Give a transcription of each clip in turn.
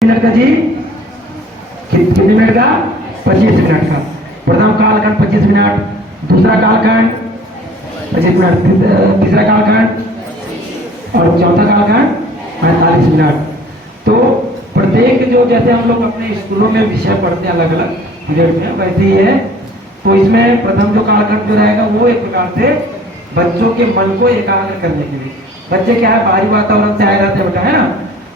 Minute का जी, कितने minute का? 25 मिनट का। प्रथम कालखंड 25 मिनट, दूसरा कालखंड 25 मिनट, तीसरा कालखंड और चौथा कालखंड 45 मिनट। तो प्रत्येक जो जैसे हम लोग अपने स्कूलों में विषय पढ़ते हैं अलग अलग पीरियड में, वैसे ही है। तो इसमें प्रथम जो कालखंड जो रहेगा वो एक प्रकार से बच्चों के मन को एकाग्र करने के लिए। बच्चे क्या है, बाहरी वातावरण से आए रहते हैं बेटा, है ना।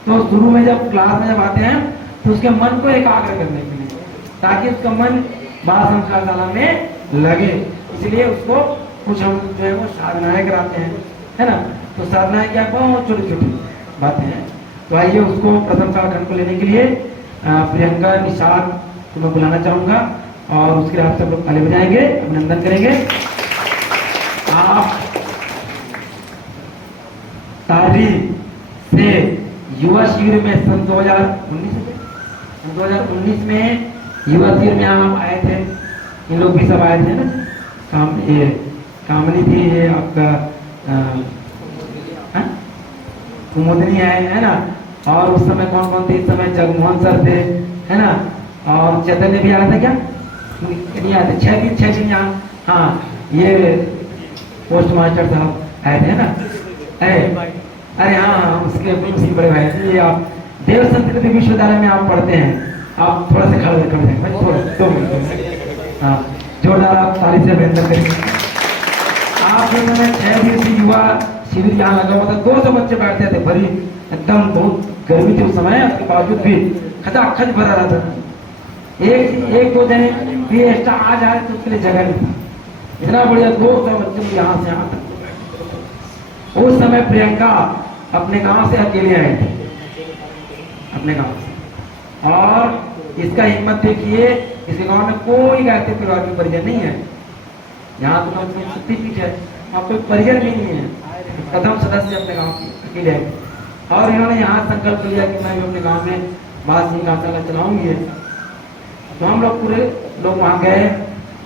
तो शुरू में जब क्लास में जब आते हैं तो उसके मन को एकाग्र करने के लिए, ताकि उसका मन बाल संस्कारशाला में लगे, इसलिए उसको कुछ हम जो है वो साधनाएं कराते हैं, है ना। तो साधनाएं क्या, बहुत छोटी छोटी बातें हैं। तो आइए उसको प्रथम कालखंड को लेने के लिए प्रियंका निषाद को मैं बुलाना चाहूंगा और उसके लिए आप सब लोग ताली बजाएंगे, अभिनंदन करेंगे। आप ताली से युवा शिविर में सन 2019 में युवा शिविर में आप आए थे, इन लोग भी सब आए थे ना। कामनी थी, ये आपका कुमुदनी आए, है ना। और उस समय कौन कौन थे? इस समय जगमोहन सर थे, है ना। और चैतन्य भी आया था क्या? नहीं आए थे। 6 दिन यहाँ, हाँ, ये पोस्ट मास्टर साहब आए थे, है ना। अरे हाँ, उसके बड़े भाई, ये आप देव संस्कृति विश्वविद्यालय में आप पढ़ते हैं। आप थोड़ा सा खड़े कर दें, थोड़ा 2 मिनट। हाँ, जोरदार आप ताली से अभिनंदन करेंगे। आप इन्होंने 6 दिवसीय युवा शिविर यहाँ लगा हुआ था, 200 बच्चे बैठते थे, भरी एकदम बहुत गर्मी थी उस समय, उसके बावजूद भी खचाखच भरा रहा था। एक 2 जने भी एक्स्ट्रा आ जाए तो उसके लिए जगह नहीं था। इतना बढ़िया 200 बच्चे यहाँ से यहाँ तक। उस समय प्रियंका अपने गांव से अकेले आए थे, अपने गांव से। और इसका हिम्मत देखिए, इसके गांव में कोई गायत्री परिवार में परिजन नहीं है। यहाँ तो शक्तिपीठ है, वहाँ कोई परिजन भी नहीं है। प्रथम सदस्य अपने गांव की अकेले आए और इन्होंने यहाँ संकल्प लिया कि मैं अपने गांव में बाल संस्कारशाला चलाऊंगी। तो हम लोग पूरे लोग वहाँ गए,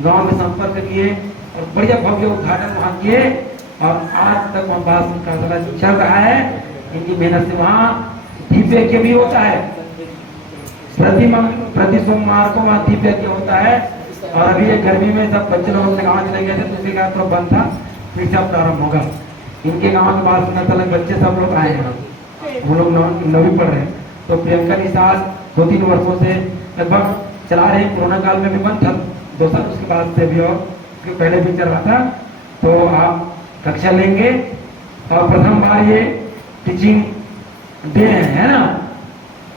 गांव में संपर्क किए और बढ़िया भव्य उद्घाटन वहाँ किए। और आज तक वहाँ बाल संस्कारशाला चल रहा है। इनकी मेहनत से वहाँ दीप यज्ञ भी होता है, प्रति सोमवार को वहाँ दीप यज्ञ होता है। और अभी ये गर्मी में सब बच्चे लोग अपने गाँव चले गए थे, दूसरी गाँव तो बंद था, फिर से प्रारंभ होगा। इनके गाँव में बाल संस्कारशाला बच्चे सब लोग आए हैं, वो लोग 9वीं पढ़ रहे हैं। तो प्रियंका निषाद 2-3 वर्षों से लगभग चला रहे हैं। कोरोना काल में भी बंद था 2 साल, उसके बाद से भी और उसके पहले भी चल रहा था। तो आप कक्षा लेंगे और प्रथम बार ये टीचिंग दे रहे हैं, है ना।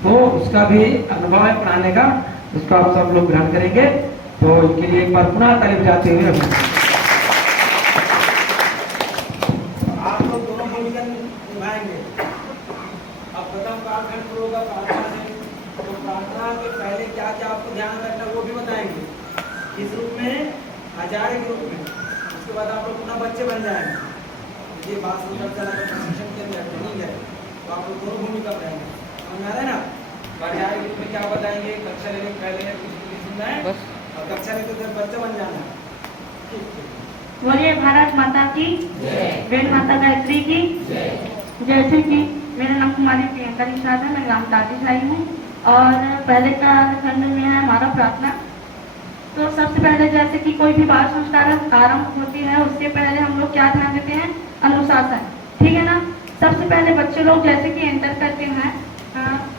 तो उसका भी अनुभव है पढ़ाने का, उसको आप सब लोग ग्रहण करेंगे। तो इनके लिए एक बार पुनः ताली बजाते हुए आप लोग दोनों भूमिका निभाएंगे। अब प्रथम कालखंड शुरू होगा प्रार्थना से, तो प्रार्थना के पहले क्या क्या आपको ध्यान रखना वो भी बताएंगे, किस रूप में, आचार्य के रूप में। उसके बाद आप लोग पुनः बच्चे बन जाएंगे। ये बात संस्कारशाला का प्रशिक्षण के लिए ट्रेनिंग है, तो आप लोग दोनों भूमिका बनाएंगे, समझ आ रहा है ना। आचार्य के रूप में क्या बताएंगे, कक्षा लेने के पहले कुछ सुनना है और कक्षा लेते तो बच्चा बन जाना है। बोलिए भारत माता की जय, वेद माता गायत्री की जय। जैसे कि मेरा नाम कुमारी प्रियंका निषाद है, मैं ग्राम ताती से आई हूँ और पहले का खंड में है हमारा प्रार्थना। तो सबसे पहले जैसे कि कोई भी बाल संस्कार आरंभ होती है, उसके पहले हम लोग क्या ध्यान देते हैं? अनुशासन, ठीक है ना। सबसे पहले बच्चे लोग जैसे कि एंटर करते हैं,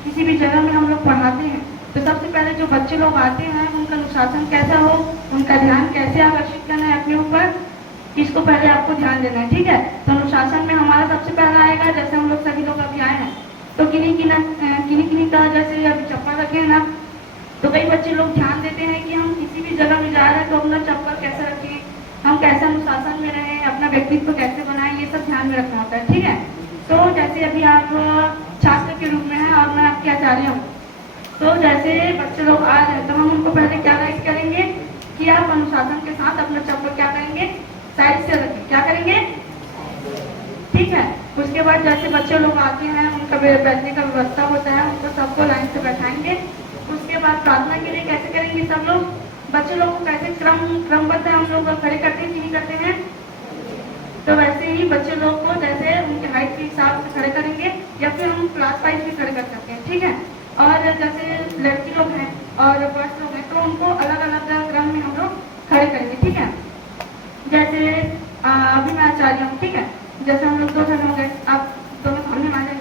किसी भी जगह में हम लोग पढ़ाते हैं, तो सबसे पहले जो बच्चे लोग आते हैं उनका अनुशासन कैसा हो, उनका ध्यान कैसे आकर्षित करना है अपने ऊपर, इसको पहले आपको ध्यान देना है, ठीक है। तो अनुशासन में हमारा सबसे पहला आएगा, जैसे हम लोग सभी लोग अभी आए हैं तो किन्हीं का जैसे अभी चप्पल रखे हैं ना, तो कई बच्चे लोग ध्यान देते हैं कि हम किसी भी जगह में जा रहे हैं तो अपना चप्पल कैसे रखें, हम कैसे अनुशासन में रहें, अपना व्यक्तित्व कैसे बनाएं, ये सब ध्यान में रखना होता है, ठीक है। तो जैसे अभी आप छात्र के रूप में हैं और मैं आपकी आचार्य हूँ, तो जैसे बच्चे लोग आ रहे हैं तो हम उनको पहले क्या गाइड करेंगे कि आप अनुशासन के साथ अपना चप्पल क्या करेंगे, साइड से रखें, क्या करेंगे, ठीक है। उसके बाद जैसे बच्चे लोग आते हैं, उनका बैठने का व्यवस्था होता है, उनको सबको लाइन से बैठाएंगे। उसके बाद प्रार्थना के लिए कैसे करेंगे, सब लोग बच्चे लोग को कैसे क्रमबद्ध हम लोग खड़े करते हैं कि नहीं करते हैं, तो वैसे ही बच्चे लोग को जैसे उनके हाइट के हिसाब से खड़े करेंगे या फिर हम क्लास वाइज भी खड़े कर सकते हैं, ठीक है। और जैसे लड़की लोग हैं और बॉयज लोग हैं तो उनको अलग अलग क्रम में हम लोग खड़े करेंगे, ठीक है। जैसे अभी मैं आचार्य हूँ, ठीक है। जैसे हम लोग 2 जन हो गए, आप दोनों सामने आ जाएंगे।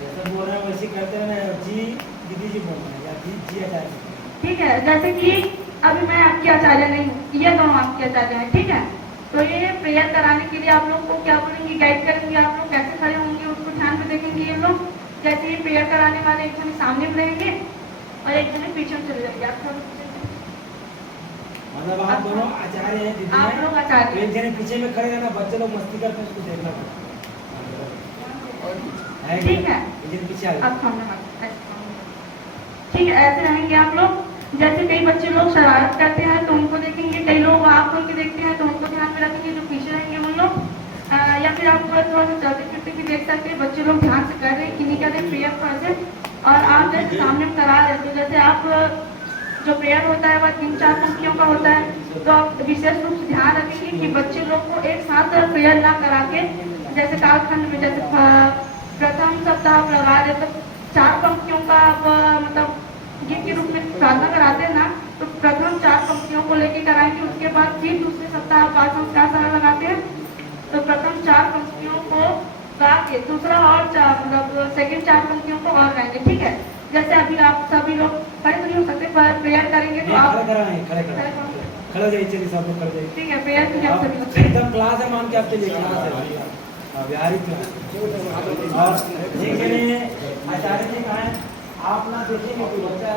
जैसे बोल रहे हैं वैसे करते हैं ना, जी दीदी जी बोल रहे हैं या जी आचार्य, ठीक है। जैसे कि अभी मैं आपकी आचार्य नहीं हूँ, ये दोनों आपके आचार्य हैं, ठीक है। तो ये प्रेयर कराने के लिए आप लोग को क्या बोलेंगे, गाइड करेंगे, आप लोग कैसे खड़े होंगे उसको ध्यान में देखेंगे ये लोग। जैसे ये प्रेयर कराने वाले एक जन सामने में रहेंगे और एक जन पीछे में चले जाएंगे। आप मतलब आप दोनों आचार्य हैं, दीदी आप लोग आचार्य हैं, एक जने पीछे में खड़े रहना, बच्चे लोग मस्ती करते हैं उसको देखना पड़ता है, ठीक है। एक जने पीछे आ आप गए। सामने ठीक है, ऐसे रहेंगे आप लोग। जैसे कई बच्चे लोग शरारत करते हैं तो उनको देखेंगे, कई लोग आप लोग के देखते हैं तो उनको ध्यान में रखेंगे, जो पीछे रहेंगे उन लोग। या फिर आप थोड़ा सा चलते फिरते भी देख सकते हैं, बच्चे लोग ध्यान से कर रहे हैं कि नहीं कर रहे प्रेयर थोड़ा से। और आप जैसे सामने में करा रहे थे, जैसे आप जो प्रेयर होता है वह 3-4 पंक्तियों का होता है, तो आप विशेष रूप से ध्यान रखेंगे कि बच्चे लोग को एक साथ प्रेयर ना करा के, जैसे कालखंड में जैसे प्रथम सप्ताह आप लगा रहे तो 4 पंक्तियों का आप मतलब गीत के रूप में प्रार्थना कराते हैं ना, तो प्रथम 4 पंक्तियों को लेके कराएंगे। उसके बाद फिर दूसरे सप्ताह 5 संस्कार सारा लगाते हैं, तो प्रथम 4 पंक्तियों को गा के दूसरा और मतलब सेकंड 4 पंक्तियों को और गाएंगे, ठीक है। जैसे अभी आप सभी लोग खड़े तो नहीं हो सकते, पर प्रेयर करेंगे तो आप खड़े खड़े जाइए, चलिए सब लोग खड़े जाइए, ठीक है। प्रेयर के लिए आप सभी लोग एकदम क्लास है, मान के आप चलिए, क्लास है बिहारी क्लास। और एक जने आचार्य जी कहा है, आप ना देखेंगे कोई बच्चा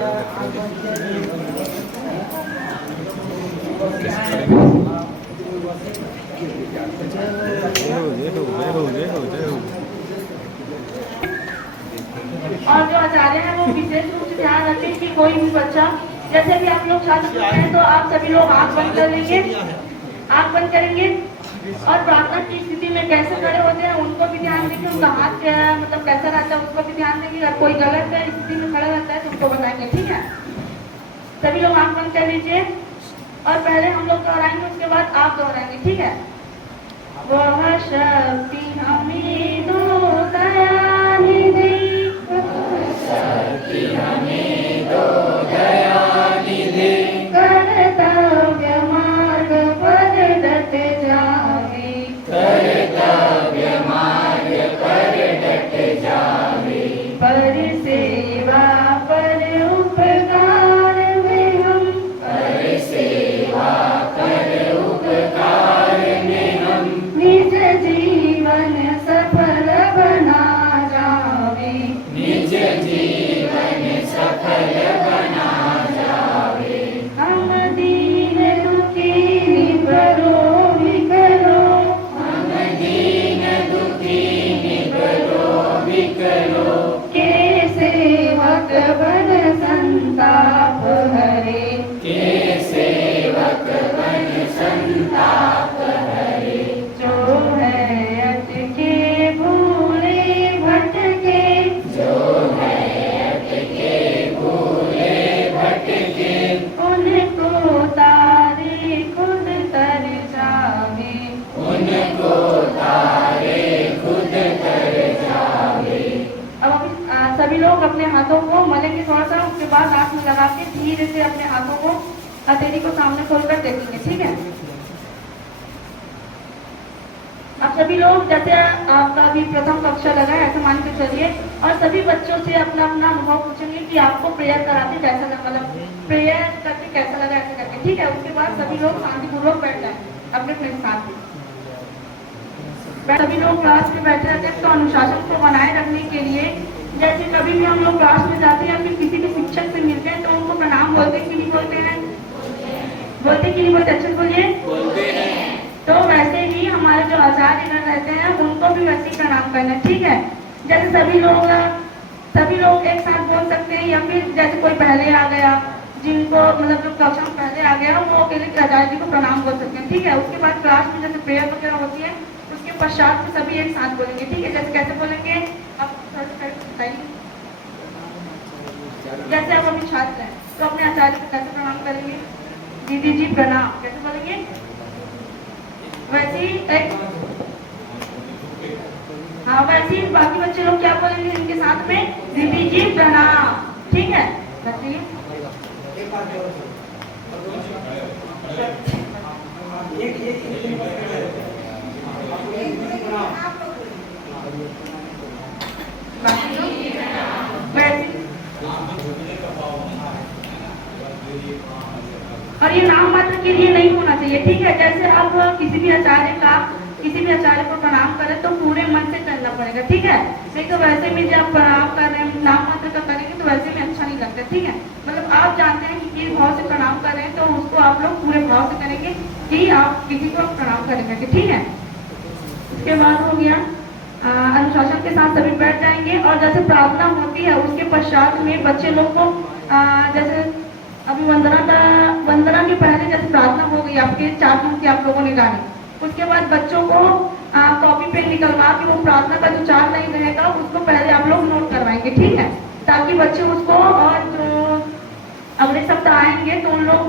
और जो आचार्य हैं वो विशेष रूप से ध्यान रखें कि कोई भी बच्चा, जैसे भी आप लोग छात्र हैं तो आप सभी लोग आंख बंद कर लेंगे, आंख बंद करेंगे और प्रार्थना की स्थिति में कैसे खड़े होते हैं उनको भी ध्यान देंगे, उनका हाथ मतलब कैसा रहता है उसको भी ध्यान देंगे। अगर कोई गलत स्थिति में खड़ा रहता है तो उसको बताएंगे, ठीक है। सभी लोग आंख बंद कर लीजिए और पहले हम लोग दोहराएंगे, उसके बाद आप दोहराएंगे, ठीक है। वह शक्ति हमें दो दयानिधि, कर्तव्य मार्ग पर डट जावे, पर सेवा पर उपकार में हम, निज जीवन सफल बना जावे, हम दीन दुखी निबरो विकलो, के सेवक बन संताप हरे, जो है अटके भूले भटके, उनको तारे खुद तर जावे, अब सभी लोग अपने हाथों को मलेंगे थोड़ा सा, उसके बाद हाथ में लगा के धीरे से अपने हाथों को हथेली को सामने खोलकर देखेंगे, ठीक है। अब सभी लोग जैसे आपका अभी प्रथम कक्षा लगा है ऐसे मान के चलिए, और सभी बच्चों से अपना अपना अनुभव पूछेंगे कि आपको प्रेयर कराते कैसा लगा, मतलब प्रेयर करके कैसा लगा, ऐसे करके, ठीक है। उसके बाद सभी लोग शांतिपूर्वक बैठ जाए अपने अपने साथ में। सभी लोग क्लास में बैठे रहते हैं तो अनुशासन को बनाए रखने के लिए, जैसे कभी भी हम लोग क्लास में जाते हैं या फिर किसी भी शिक्षक से मिलते हैं तो उनको प्रणाम बोलते कि नहीं बोलते हैं, बोलते कि नहीं बोलते, अच्छे बोलिए। तो वैसे ही हमारे जो आचार्य रहते हैं उनको भी वैसे ही प्रणाम करना, ठीक है। जैसे सभी लोग एक साथ बोल सकते हैं, या फिर जैसे कोई पहले आ गया, जिनको मतलब जो कक्षा में पहले आ गया वो अकेले आचार्य जी को प्रणाम बोल सकते हैं, ठीक है। उसके बाद क्लास में जैसे प्रेयर वगैरह होती है उसके पश्चात से सभी एक साथ बोलेंगे, ठीक है। जैसे कैसे बोलेंगे आप बताइए। जैसे आप अभी छात्र हैं तो अपने आचार्य को कैसे प्रणाम करेंगे, दीदी जी प्रणाम, कैसे बोलेंगे। वैसे ही वैसे ही बाकी बच्चे लोग क्या बोलेंगे इनके बाकी लोग वैसे। और ये नाम मात्र के लिए नहीं होना चाहिए, ठीक है। जैसे आप किसी भी आचार्य को प्रणाम करें तो पूरे मन से करना पड़ेगा, ठीक है। नहीं तो वैसे में जब प्रणाम कर रहे हैं नाम मात्र का करेंगे तो वैसे में अच्छा नहीं लगता, ठीक है। मतलब आप जानते हैं कि किस भाव से प्रणाम कर रहे हैं तो उसको आप लोग पूरे भाव से करेंगे कि आप किसी को प्रणाम करेंगे, ठीक है। उसके बाद हो गया अनुशासन के साथ सभी बैठ जाएंगे। और जैसे प्रार्थना होती है उसके पश्चात में बच्चे लोग को जैसे अभी वंदना के पहले जैसे प्रार्थना हो गई, आपके 4 पंक्ति आप लोगों ने गाने, उसके बाद बच्चों को कॉपी पेन निकलवा के वो प्रार्थना का जो 4 लाइन रहेगा उसको पहले आप लोग नोट करवाएंगे, ठीक है। ताकि बच्चे उसको, और जो अगले सप्ताह आएंगे तो उन लोग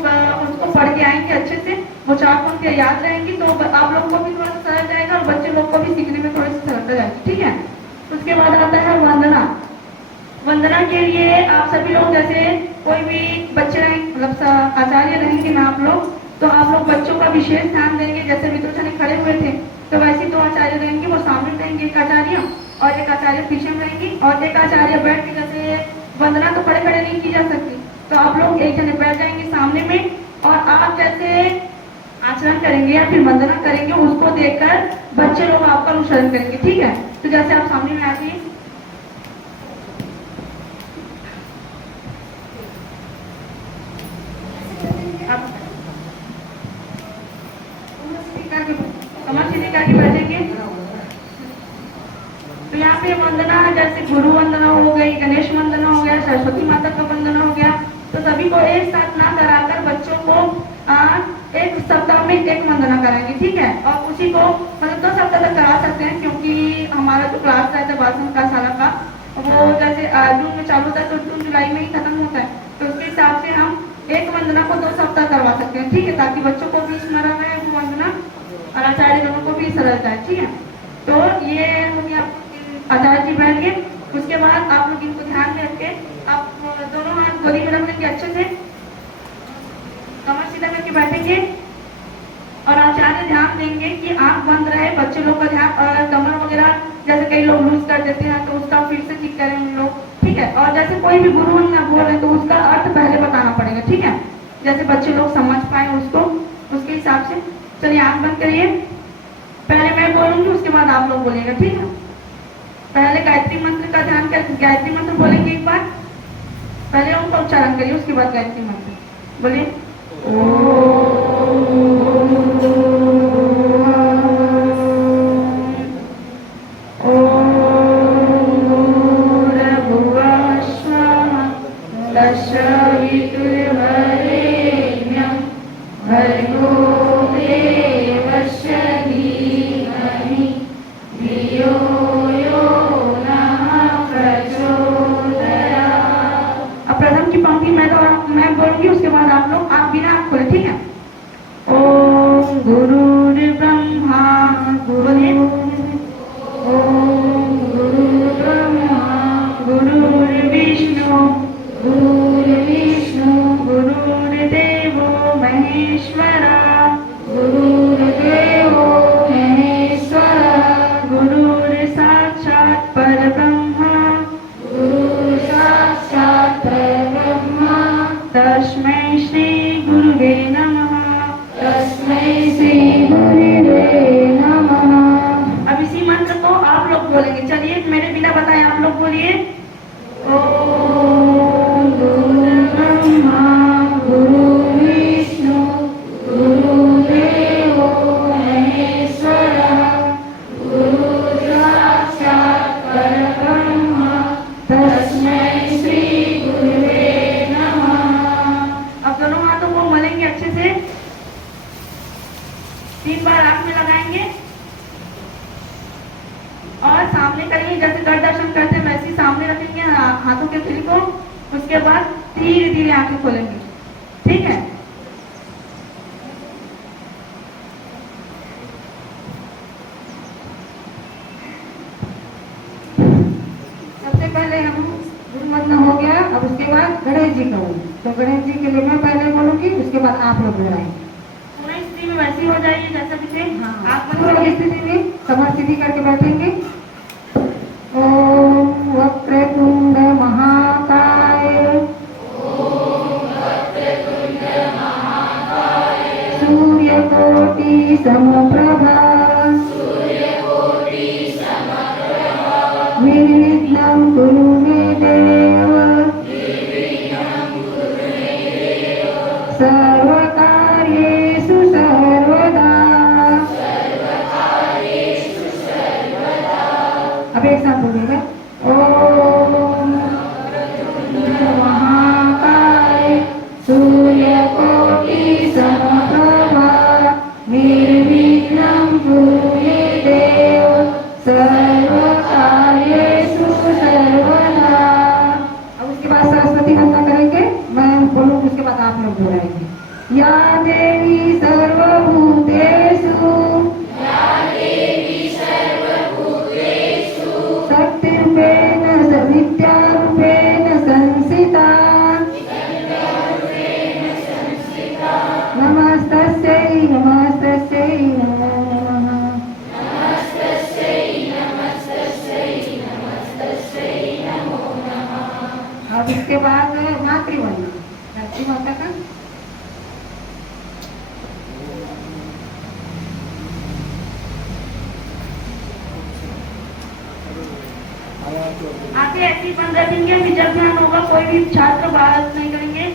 उसको पढ़ के आएंगे अच्छे से, वो 4 पंक्तियां याद रहेंगी तो आप लोगों को भी थोड़ा सा सरल जाएगा और बच्चे लोग को भी सीखने में थोड़ी सी सरलता जाएगी, ठीक है। उसके बाद आता है वंदना के लिए आप सभी लोग, जैसे कोई भी बच्चे रहेंगे, मतलब आचार्य रहेंगे ना आप लोग, तो आप लोग बच्चों का विशेष ध्यान देंगे। जैसे मित्रोचने खड़े हुए थे तो वैसे 2 आचार्य रहेंगे, वो सामने रहेंगे एक आचार्य, और एक आचार्य पीछे में रहेंगी, और एक आचार्य बैठ के, जैसे वंदना तो खड़े खड़े नहीं की जा सकती तो आप लोग एक जने बैठ जाएंगे सामने में, और आप जैसे आचरण करेंगे या फिर वंदना करेंगे उसको देखकर बच्चे लोग आपका अनुसरण करेंगे, ठीक है। तो जैसे आप सामने में आइए, कमर सीधी करके बैठेंगे। तो यहाँ पे वंदना, जैसे गुरु वंदना हो गई, गणेश वंदना हो गया, सरस्वती माता का वंदना हो गया, तो सभी को एक साथ ना कराकर बच्चों को एक सप्ताह में एक वंदना कराएंगे, ठीक है। और उसी को मतलब 2 सप्ताह तक करा सकते हैं, क्योंकि हमारा जो क्लास रहता है बाल का साला का, वो जैसे जून में चालू होता है तो जून जुलाई में ही खत्म होता है, तो उसके हिसाब से हम एक वंदना को 2 सप्ताह करवा सकते हैं, ठीक है, ताकि बच्चों को भी स्मरण रहे वो वंदना और आचार्य दोनों को भी सरल जाए, ठीक है। तो ये हो गया, आचार्य जी बैठ गए। उसके बाद आप लोग इनको ध्यान में रख के आप दोनों हाथ गोदी में रख लेंगे, अच्छे से कमर सीधा करके बैठेंगे, और आचार्य ध्यान देंगे कि आंख बंद रहे, बच्चे लोग का ध्यान, और कमर वगैरह जैसे कई लोग लूज कर देते हैं तो उसका फिर से ठीक करें उन लोग, ठीक है। और जैसे कोई भी गुरु ना बोले तो उसका अर्थ पहले बताना पड़ेगा, ठीक है, जैसे बच्चे लोग समझ पाए उसको, उसके हिसाब से। चलिए आंख बंद करिए, पहले मैं बोलूंगी उसके बाद आप लोग बोलिएगा, ठीक है। पहले गायत्री मंत्र का ध्यान कर, गायत्री मंत्र बोलेंगे एक बार, पहले उनका उच्चारण करिए, उसके बाद गायत्री मंत्र बोलिए। मैं बोलूंगी उसके बाद आप लोग, आप बिना आँख खोले, ठीक है। ओम गुरुर्ब्रह्मा गुरुर्विष्णु गुरुर्देवो महेश्वरा गुरुर् साक्षात् परब्रह्मा तस्मै श्री गुरुवे नमः। अब इसी मंत्र को आप लोग बोलेंगे, चलिए मेरे बिना बताए आप लोग बोलिए। ओम गुरुर्ब्रह्मा गुरुर्विष्णु गुरुर्देवो महेश्वरा गुरुर्साक्षात् परब्रह्मा तस्मै श्री गुरुवे नमः। अब दोनों हाथों को मलेंगे अच्छे से, 3 बार आंख में लगाएंगे और सामने करेंगे, जैसे कर दर्शन करते हैं वैसे ही सामने रखेंगे हाथों के थैली को। उसके बाद धीरे धीरे आंखें खोलेंगे, ठीक है। सबसे पहले हम गुरु वंदना हो गया, अब उसके बाद गणेश जी का, तो गणेश जी के लिए मैं पहले बोलूंगी, उसके बाद आप लोग बोलाएंगे। पूरी स्थिति में वैसी हो जाइए जैसा भी थे, आप स्थिति में कमर सीधी करके बैठेंगे। ओम समप्रभा निर्विघ्नं कुरु मे देव सर्वकार्येषु सर्वदा। अब एक साथ बोलिएगा, ओम महाकाय सूर्यकोटि समप्रभा निर्विघ्नं कुरु मे देव सर्वकार्येषु सर्वदा। अब उसके बाद सरस्वती वंदना करेंगे, मैं बोलूँ उसके बाद आप लोग दोहराएंगे। या देवी सर्वभूतेषु शक्तिरूपेण विद्यारूपेण संस्थिता नमस्तस्यै नमस्तस्यै नमो नमः। अब इसके बाद मातृवंदना, धरती माता का आगे ऐसी 15 दिन के विचार ध्यान होगा, कोई भी छात्र बाहर नहीं करेंगे।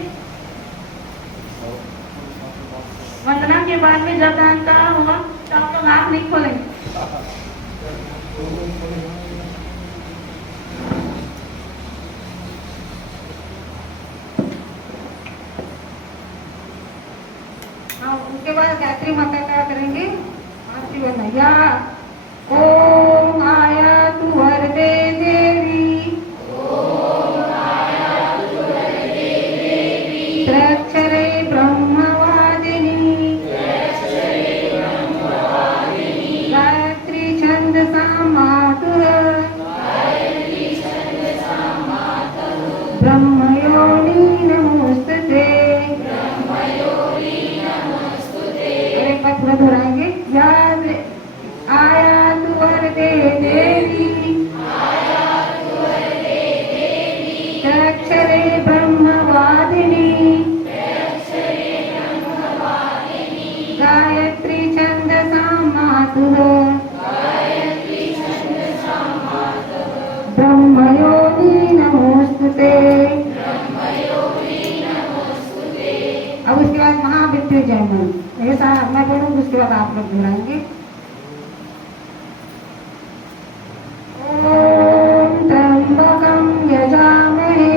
वंदना के बाद में जब ध्यान का होगा तो आप लोग आँख नहीं खोलेंगे। हाँ, उसके बाद गायत्री माता का करेंगे आरती वंदना। या ओम आयातु वरदे देवी त्रक्षरे ब्रह्मवादिनी गायत्री छंदसा मातुः ब्रह्मयोनि नमोस्तुते। एक बार पूरा दोहराएंगे। याद आयातु वरदे देवी त्रक्षरे ब्रह्मवादिनी गायत्री छंदसा मातुः ब्रह्मयोनि नमोस्तुते। अब उसके बाद महामृत्युंजय मंत्र, ऐसा मैं बोलूँगी उसके बाद आप लोग दोहराएंगे। ओम त्र्यंबकं यजामहे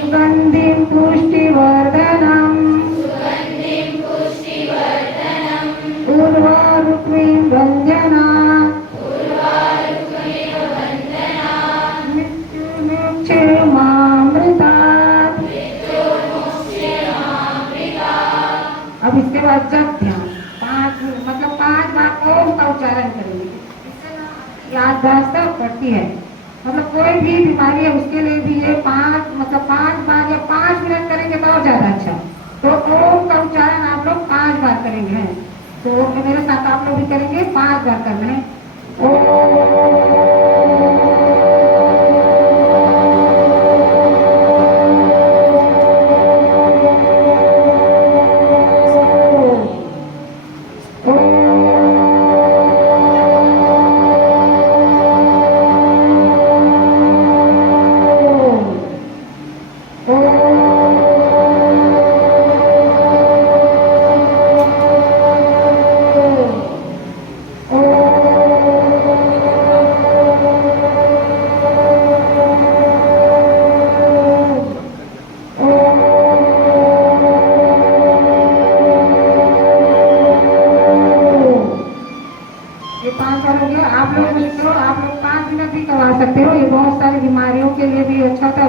सुगंधिं पुष्टिवर्धनम् उर्वारुक्मिं वन्द्यनात् मृत्युमुक्षेमामृतात्। अब इसके बाद जब ध्यान 5 बार ओम का उच्चारण करेंगे, इससे ना याददाश्त बढ़ती है। मतलब कोई भी बीमारी है उसके लिए भी ये 5 बार या 5 मिनट करेंगे तो और ज्यादा अच्छा। तो ओम का उच्चारण आप लोग 5 बार करेंगे, तो मेरे साथ आप लोग भी करेंगे, 5 बार करना है।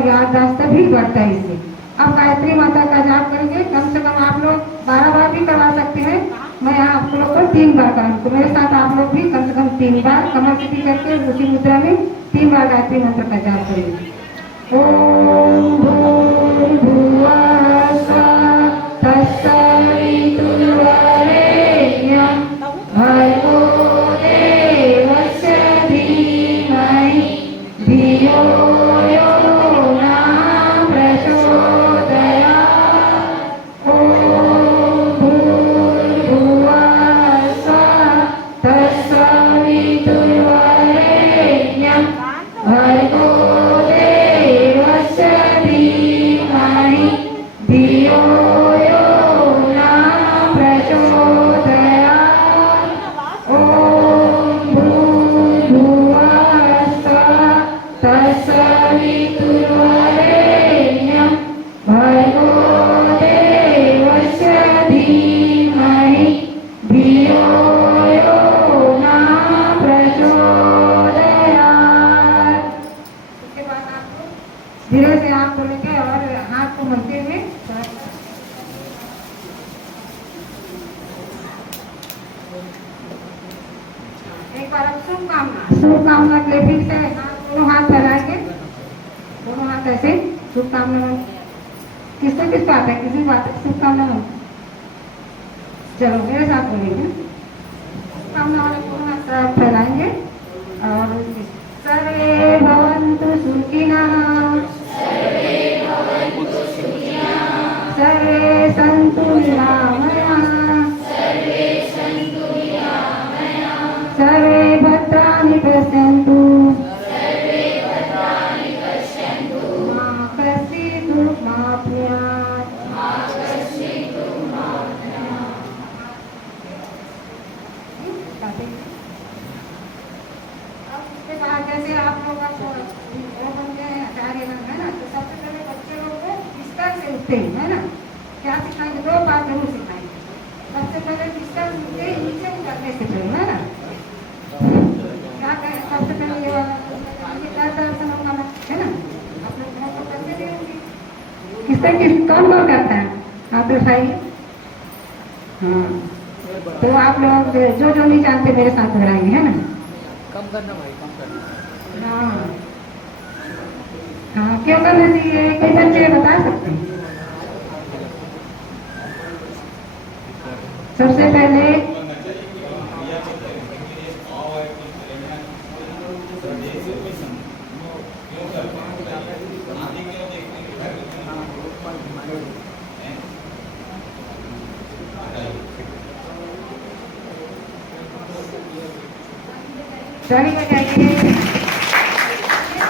याददाश्त भी बढ़ता है इससे। अब गायत्री माता का जाप करेंगे, कम से कम आप लोग 12 बार भी करवा सकते हैं। मैं आप लोग को 3 बार कराऊँ, तो मेरे साथ आप लोग भी कम से कम 3 बार कमर सीधी करके उसी मुद्रा में 3 बार गायत्री मंत्र का जाप करेंगे। ओम भूर्भुवः स्वः तत्सवितुर्वरेण्यं भर्गो देवस्य धीमहि धियो यो नः प्रचोदयात्। एक बार अब शुभकामना के लिए फिर से दोनों हाथ फैलाएंगे, दोनों हाथ ऐसे शुभकामना। किसको आता है, किसी को आता है शुभकामना? चलो मेरे साथ बोलेंगे, शुभकामना वाले दोनों हाथ फैलाएंगे और सर्वे भवन्तु सुखिनः, सर्वे सन्तु निरामयाः, सर्वे भद्राणि पश्यन्तु, मा कश्चित् दुःखमाप्नुयात्। अब उसके बाद जैसे आप लोग वो बन गए आचार्य बन गए ना, तो सबसे पहले बच्चे लोग को बिस्तर से उठते ही है ना क्या सिखाएंगे, 2 बात जरूर सिखाएंगे। सबसे पहले बिस्तर से उठते ही नीचे उतरने से पहले है ना क्या कहें, सबसे पहले ये वाला दर्शन होगा है ना, आप लोग घर को करते भी होंगे। किससे कौन करता है आप दिखाइए। हाँ तो आप लोग जो नहीं जानते मेरे साथ दोहराएंगे है ना। कम करना भाई, कम करना। हाँ हाँ क्यों करना चाहिए, कई बच्चे बता सकते हैं। सबसे पहले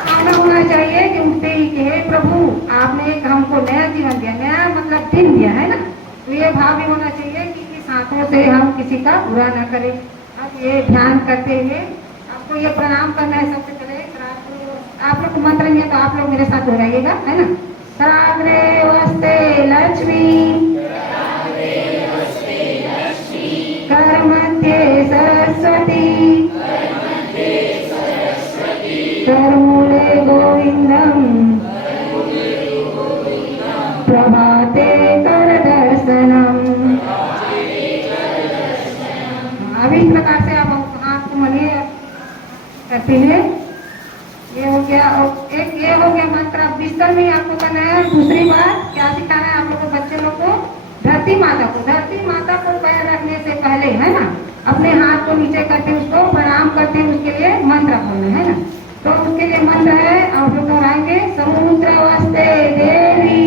खाना होना चाहिए कि उठते ही के प्रभु आपने एक हमको नया जीवन दिया, नया मतलब दिन दिया है ना, तो ये भाव भी होना चाहिए कि इस हाथों से हम किसी का बुरा ना करें। अब ये ध्यान करते हुए आपको ये प्रणाम करना है। सबसे पहले आप लोग को मंत्र नहीं है तो आप लोग मेरे साथ दोहराइएगा है ना। कराग्रे वस्ते लक्ष्मी, कर मध्ये सरस्वती, करमूले गोविंदम, प्रभाते कर दर्शनम। अब इस प्रकार से आप हाथ को मलिए करते हैं। ये हो गया, एक ये हो गया मंत्र। अब बिस्तर में आपको करना है। दूसरी बात क्या सिखाना है आप लोगों को, बच्चे लोग को धरती माता को पैर रखने से पहले है ना अपने हाथ को नीचे करके उसको प्रणाम करते उसके लिए मंत्र बोलना है ना। तो उसके लिए मंत्र है आप लोग दोहराएंगे। समुद्रवस्ते देवी,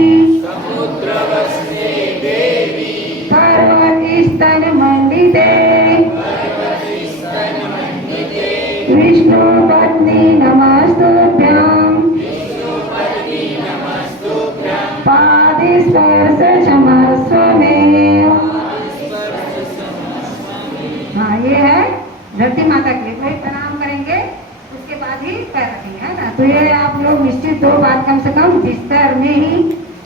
पर्वत स्तन मंडिते, विष्णु पत्नी नमस्तुभ्यं, पादि स्पर्श क्षमस्व मे। हाँ ये है धरती माता के लिए। कोई प्रणाम करेंगे उसके बाद ही पैर रखेंगे है ना। तो ये आप लोग निश्चित 2 बात कम से कम बिस्तर में ही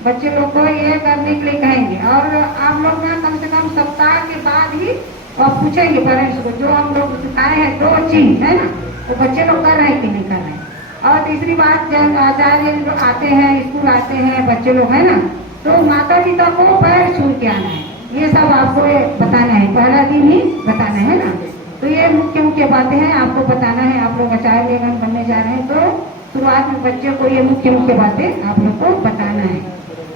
बच्चे लोग को ये करने के लिए कहेंगे। और आप लोग ना कम से कम सप्ताह के बाद ही आप पूछेंगे पेरेंट्स को, जो हम लोग सिखाए हैं 2 चीज है ना वो बच्चे लोग कर रहे हैं कि नहीं कर रहे हैं। और तीसरी बात जब आचार्य लोग आते हैं, स्कूल आते हैं बच्चे लोग है ना, तो माता पिता को पैर छू के आना है। ये सब आपको बताना है, पहला दिन ही बताना है ना। तो ये मुख्य बातें हैं आपको बताना है। आप लोग आचार्य लेखन बनने जा रहे हैं तो शुरुआत में बच्चे को ये मुख्य बातें आप लोग को बताना है।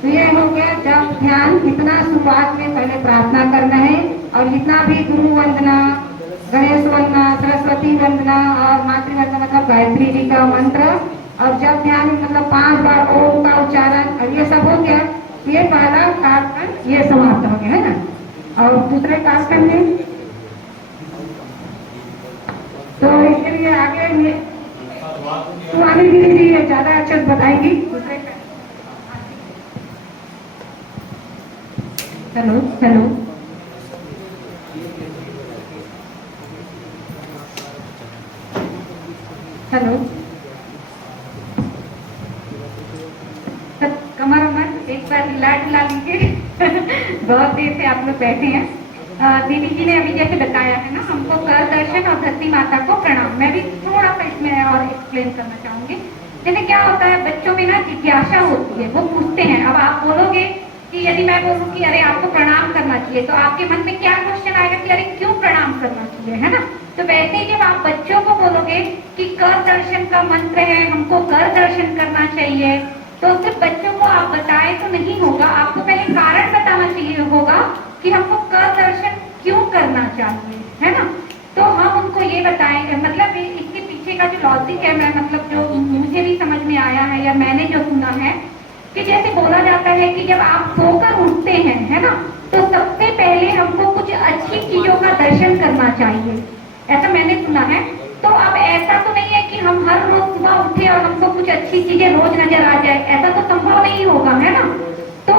तो ये हो गया जब ध्यान। कितना शुरुआत में पहले प्रार्थना करना है और जितना भी गुरु वंदना, गणेश वंदना, सरस्वती वंदना और मातृ वंदना मतलब गायत्री जी का मंत्र, और जब ध्यान मतलब 5 बार ओम का उच्चारण, और ये सब हो गया। ये पहला कार्यक्रम ये समाप्त हो गया है ना। और दूसरे कार्यक्रम में तो इसके लिए आगे स्वामी जी ज्यादा अच्छे से बताएंगी। हेलो हेलो हेलो कमर उमर एक बार हिला लीजिए। बहुत देर से आप लोग बैठे हैं। दीदी जी ने अभी जैसे बताया है ना हमको कर दर्शन और धरती माता को प्रणाम। मैं भी थोड़ा सा इसमें और एक्सप्लेन करना चाहूंगी। जैसे क्या होता है बच्चों में ना जिज्ञासा होती है, वो पूछते हैं। अब आप बोलोगे कि यदि मैं बोलूँ कि अरे आपको प्रणाम करना चाहिए, तो आपके मन में क्या क्वेश्चन आएगा कि अरे क्यों प्रणाम करना चाहिए है ना। तो वैसे ही जब आप बच्चों को बोलोगे कि कर दर्शन का मंत्र है, हमको कर दर्शन करना चाहिए, तो सिर्फ बच्चों को आप बताएं तो नहीं होगा, आपको पहले कारण बताना चाहिए होगा कि हमको कर दर्शन क्यों करना चाहिए, है ना। तो हम उनको ये बताएंगे, मतलब इसके पीछे का जो लॉजिक है, मैं मतलब जो मुझे भी समझ में आया है या मैंने जो सुना है कि जैसे बोला जाता है कि जब आप सोकर उठते हैं, है ना, तो सबसे पहले हमको कुछ अच्छी चीजों का दर्शन करना चाहिए, ऐसा मैंने सुना है। तो अब ऐसा तो नहीं है कि हम हर रोज सुबह उठे और हमको कुछ अच्छी चीजें रोज नजर आ जाए, ऐसा तो संभव नहीं होगा, है ना। तो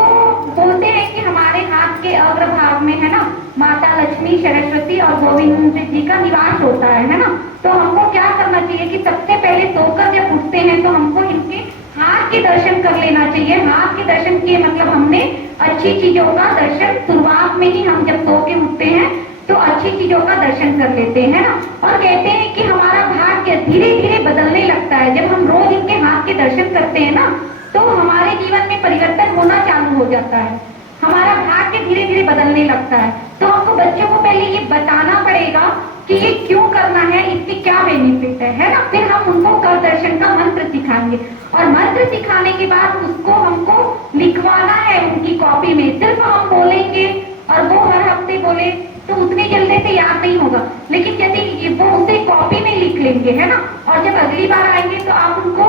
बोलते हैं कि हमारे हाथ के अग्रभाग में, है ना, माता लक्ष्मी, सरस्वती और गोविंद जी का निवास होता है ना। तो हमको क्या करना चाहिए कि सबसे पहले सोकर जब उठते हैं तो हमको इनके हाथ के दर्शन कर लेना चाहिए। हाथ के दर्शन के मतलब हमने अच्छी चीजों का दर्शन शुरुआत में ही, हम जब सो के उठते हैं तो अच्छी चीजों का दर्शन कर लेते हैं ना। और कहते हैं कि हमारा भाग्य धीरे धीरे बदलने लगता है जब हम रोज इनके हाथ के दर्शन करते हैं ना, तो हमारे जीवन में परिवर्तन होना चालू हो जाता है, हमारा भाग्य धीरे धीरे बदलने लगता है। तो हमको बच्चों को पहले ये बताना पड़ेगा कि ये क्यों करना है, इसकी क्या बेनिफिट है ना। फिर हम उनको कर दर्शन का मंत्र सिखाएंगे और मंत्र सिखाने के बाद उसको हमको लिखवाना है उनकी कॉपी में। सिर्फ हम बोलेंगे और वो हर हफ्ते बोले तो उतने जल्दी से याद नहीं होगा, लेकिन यदि वो उसे कॉपी में लिख लेंगे, है ना, और जब अगली बार आएंगे तो आप उनको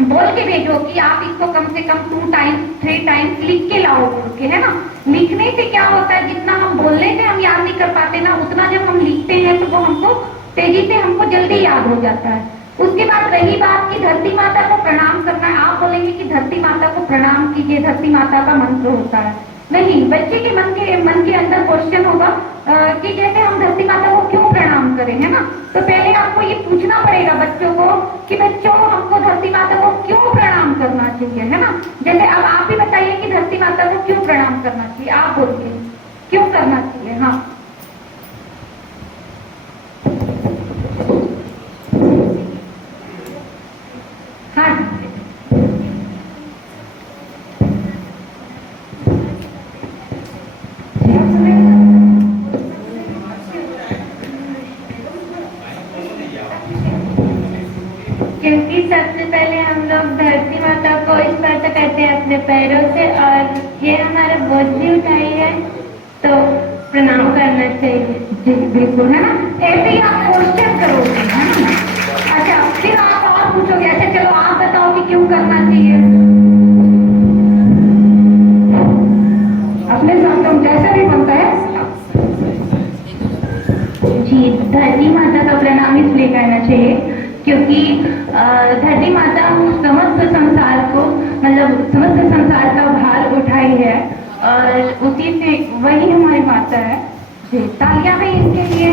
बोल के भेजो कि आप इसको कम से कम 2 टाइम्स 3 टाइम्स लिख के लाओ बोल के, है ना। लिखने से क्या होता है, जितना हम बोलने से हम याद नहीं कर पाते ना, उतना जब हम लिखते हैं तो वो हमको तेजी से हमको जल्दी याद हो जाता है। उसके बाद रही बात की धरती माता को प्रणाम करना है, आप बोलेंगे कि धरती माता को प्रणाम कीजिए, धरती माता का मंत्र होता है। नहीं, बच्चे के मन के अंदर क्वेश्चन होगा कि जैसे हम धरती माता को क्यों प्रणाम करें, है ना। तो पहले आपको ये पूछना पड़ेगा बच्चों को कि बच्चों हमको धरती माता को क्यों प्रणाम करना चाहिए, है ना। जैसे अब आप ही बताइए कि धरती माता को क्यों प्रणाम करना चाहिए, आप बोलिए क्यों करना चाहिए। हाँ, हाँ क्योंकि सबसे पहले हम लोग धरती माता को स्पर्श करते हैं अपने पैरों से, और ये हमारा बोझ भी उठाई है तो प्रणाम करना चाहिए। जी बिल्कुल, है ना। ऐसे ही आप क्वेश्चन करोगे, है ना। अच्छा, फिर आप और पूछोगे, अच्छा चलो आप बताओ कि क्यों करना चाहिए। अपने साथ तो जैसा भी बनता है। जी, धरती माता का प्रणाम इसलिए करना चाहिए क्योंकि धरती माता समस्त संसार को, मतलब समस्त संसार का भार उठाई है और उसी से वही हमारी माता है। जी, तालियां हैं इनके लिए।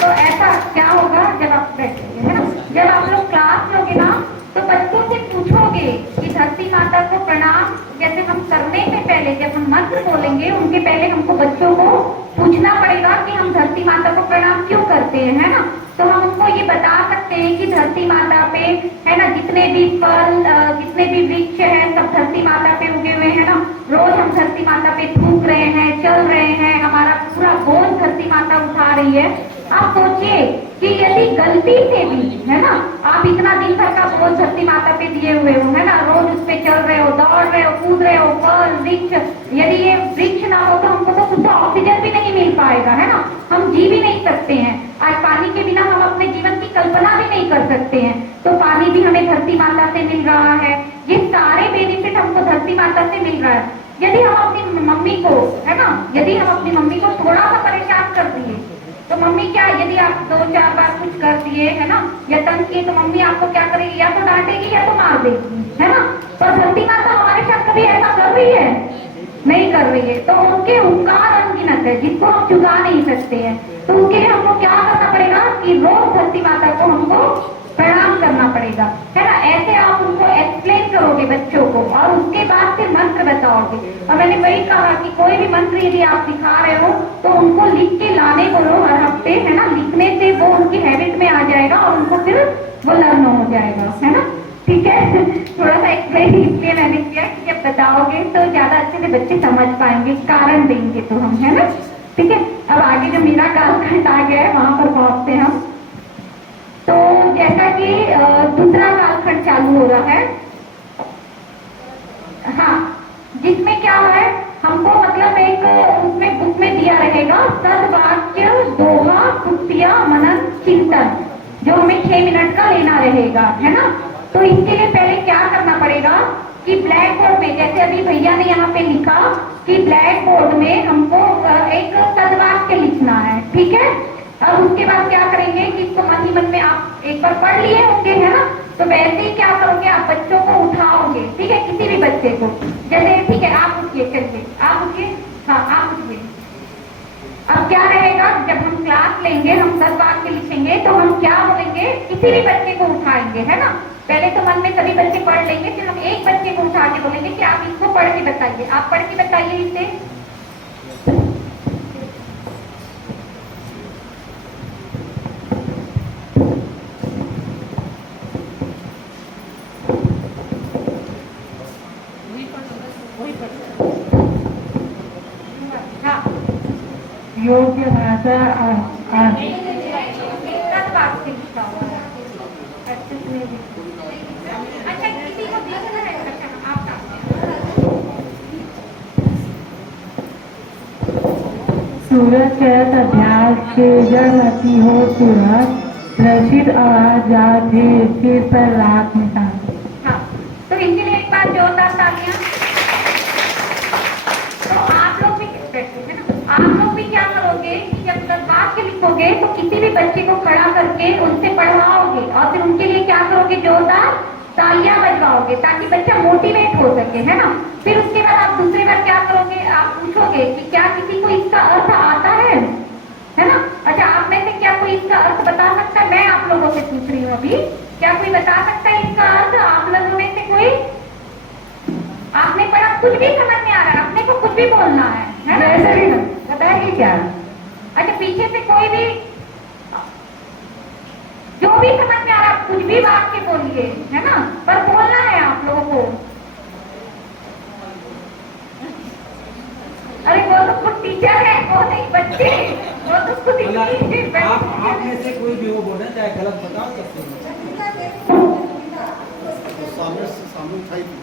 तो ऐसा क्या होगा जब आप बैठेंगे, है ना, जब आप लोग क्लास लोगे ना तो बच्चों से पूछोगे कि धरती माता को प्रणाम, जैसे हम करने से पहले जब हम मंत्र बोलेंगे उनके पहले हमको बच्चों को पूछना पड़ेगा कि हम धरती माता को प्रणाम क्यों करते हैं, है ना। तो हम उनको ये बता सकते हैं कि धरती माता पे, है ना, जितने भी फल, जितने भी वृक्ष हैं सब धरती माता पे उगे हुए हैं ना। रोज हम धरती माता पे थूक रहे हैं, चल रहे हैं, हमारा पूरा बोझ धरती माता उठा रही है। आप सोचिए कि यदि गलती से भी, है ना, आप इतना दिन भर का बोझ धरती माता पे दिए हुए हो, है ना, रोज उस पे चल रहे हो, दौड़ रहे हो, कूद रहे हो, फल वृक्ष, यदि ये वृक्ष ना हो तो हमको तो शुद्ध ऑक्सीजन भी नहीं मिल पाएगा, है ना, हम जी भी नहीं सकते हैं। आज पानी के बिना हम अपने जीवन की कल्पना भी नहीं कर सकते हैं, तो पानी भी हमें धरती माता से मिल रहा है। ये सारे बेनिफिट हमको धरती माता से मिल रहा है। यदि हम अपनी मम्मी को, है ना, यदि हम अपनी मम्मी को थोड़ा सा परेशान कर दिए तो मम्मी क्या, यदि आप 2-4 बार कुछ कर दिए, है ना, या तंग किए तो मम्मी आपको क्या करेगी, या तो डांटेगी या तो मार देगी, है ना। पर धरती माता हमारे साथ कभी ऐसा कर रही है? नहीं कर रही है। तो उनके उपकार अनगिनत है जिसको हम चुका नहीं सकते हैं। तो उसके लिए हमको क्या करना पड़ेगा कि रोज धरती माता को हमको प्रणाम करना पड़ेगा, है ना। ऐसे आप उनको एक्सप्लेन करोगे बच्चों को और उसके बाद फिर मंत्र बताओगे। और मैंने वही कहा कि कोई भी मंत्र यदि आप सिखा रहे हो तो उनको लिख के लाने बोलो हर हफ्ते, है ना। लिखने से वो उनकी हैबिट में आ जाएगा और उनको फिर वो लर्न हो जाएगा, है ना। ठीक है, थोड़ा सा एक्सप्लेन इसलिए मैंने किया कि जब बताओगे तो ज्यादा अच्छे से बच्चे समझ पाएंगे, कारण देंगे तो हम, है ना। ठीक है, अब आगे जो मेरा कालखंड आ गया है वहां पर पहुंचते हैं हम। तो जैसा कि दूसरा कालखंड चालू हो रहा है, हाँ, जिसमें क्या है हमको मतलब एक उसमें बुक में दिया रहेगा सदवाक्य दोहा कुटिया मनन चिंतन, जो हमें 6 मिनट का लेना रहेगा, है ना। तो इसके लिए पहले क्या करना पड़ेगा कि ब्लैक बोर्ड में, जैसे अभी भैया ने यहाँ पे लिखा कि ब्लैक बोर्ड में हमको एक सदवाक्य लिखना है, ठीक है। अब उसके बाद क्या करेंगे कि इसको मन ही मन में आप एक बार पढ़ लिए होंगे, है ना। तो वैसे ही क्या करोगे, आप बच्चों को उठाओगे, ठीक है, किसी भी बच्चे को, जैसे ठीक है आप उठिए, चलिए आप उठिए, हाँ आप उठिए। अब क्या रहेगा, जब हम क्लास लेंगे, हम 10 वाक्य लिखेंगे, तो हम क्या बोलेंगे, किसी भी बच्चे को उठाएंगे, है ना। पहले तो मन में सभी बच्चे पढ़ लेंगे, फिर हम एक बच्चे को उठा के बोलेंगे कि आप इसको पढ़ के बताइए, आप पढ़ के बताइए इसे। योग्य भाषा अच्छा, किसी को देखना है, अच्छा आप सूरज कहत अभ्यास के जड़मती हो सूरज रचित आवाज जात है सिर पर रात निशान। हाँ, तो इनके लिए एक बार जोरदार तालियां। तो आप लोग भी बैठे, है ना, आप लोग भी क्या करोगे कि जब तक वाक्य लिखोगे तो किसी भी बच्चे को खड़ा करके उनसे पढ़वाओगे और फिर उनके लिए क्या करोगे, जोरदार तालियां बजवाओगे ताकि बच्चा मोटिवेट हो सके, है ना। फिर उसके बाद आप दूसरी बार क्या करोगे, आप पूछोगे कि क्या किसी को इसका अर्थ आता है ना। अच्छा, आप में से क्या कोई इसका अर्थ बता सकता है, मैं आप लोगों से पूछ रही हूँ अभी, क्या कोई बता सकता है इसका अर्थ, आप लोगों में से कोई, आपने पढ़ा, कुछ भी समझ में आ रहा है, अपने को कुछ भी बोलना है ना, ऐसे भी बताएगी क्या। अच्छा, पीछे से कोई भी जो भी समझ में आ रहा है कुछ भी वाक्य बोलिए, है ना, पर बोलना है आप लोगों को। अरे वो तो खुद टीचर है, वो नहीं बच्चे, वो तो खुद आप में से कोई भी वो बोले चाहे गलत बता सकते हैं। सामने से सामने उठाई थी।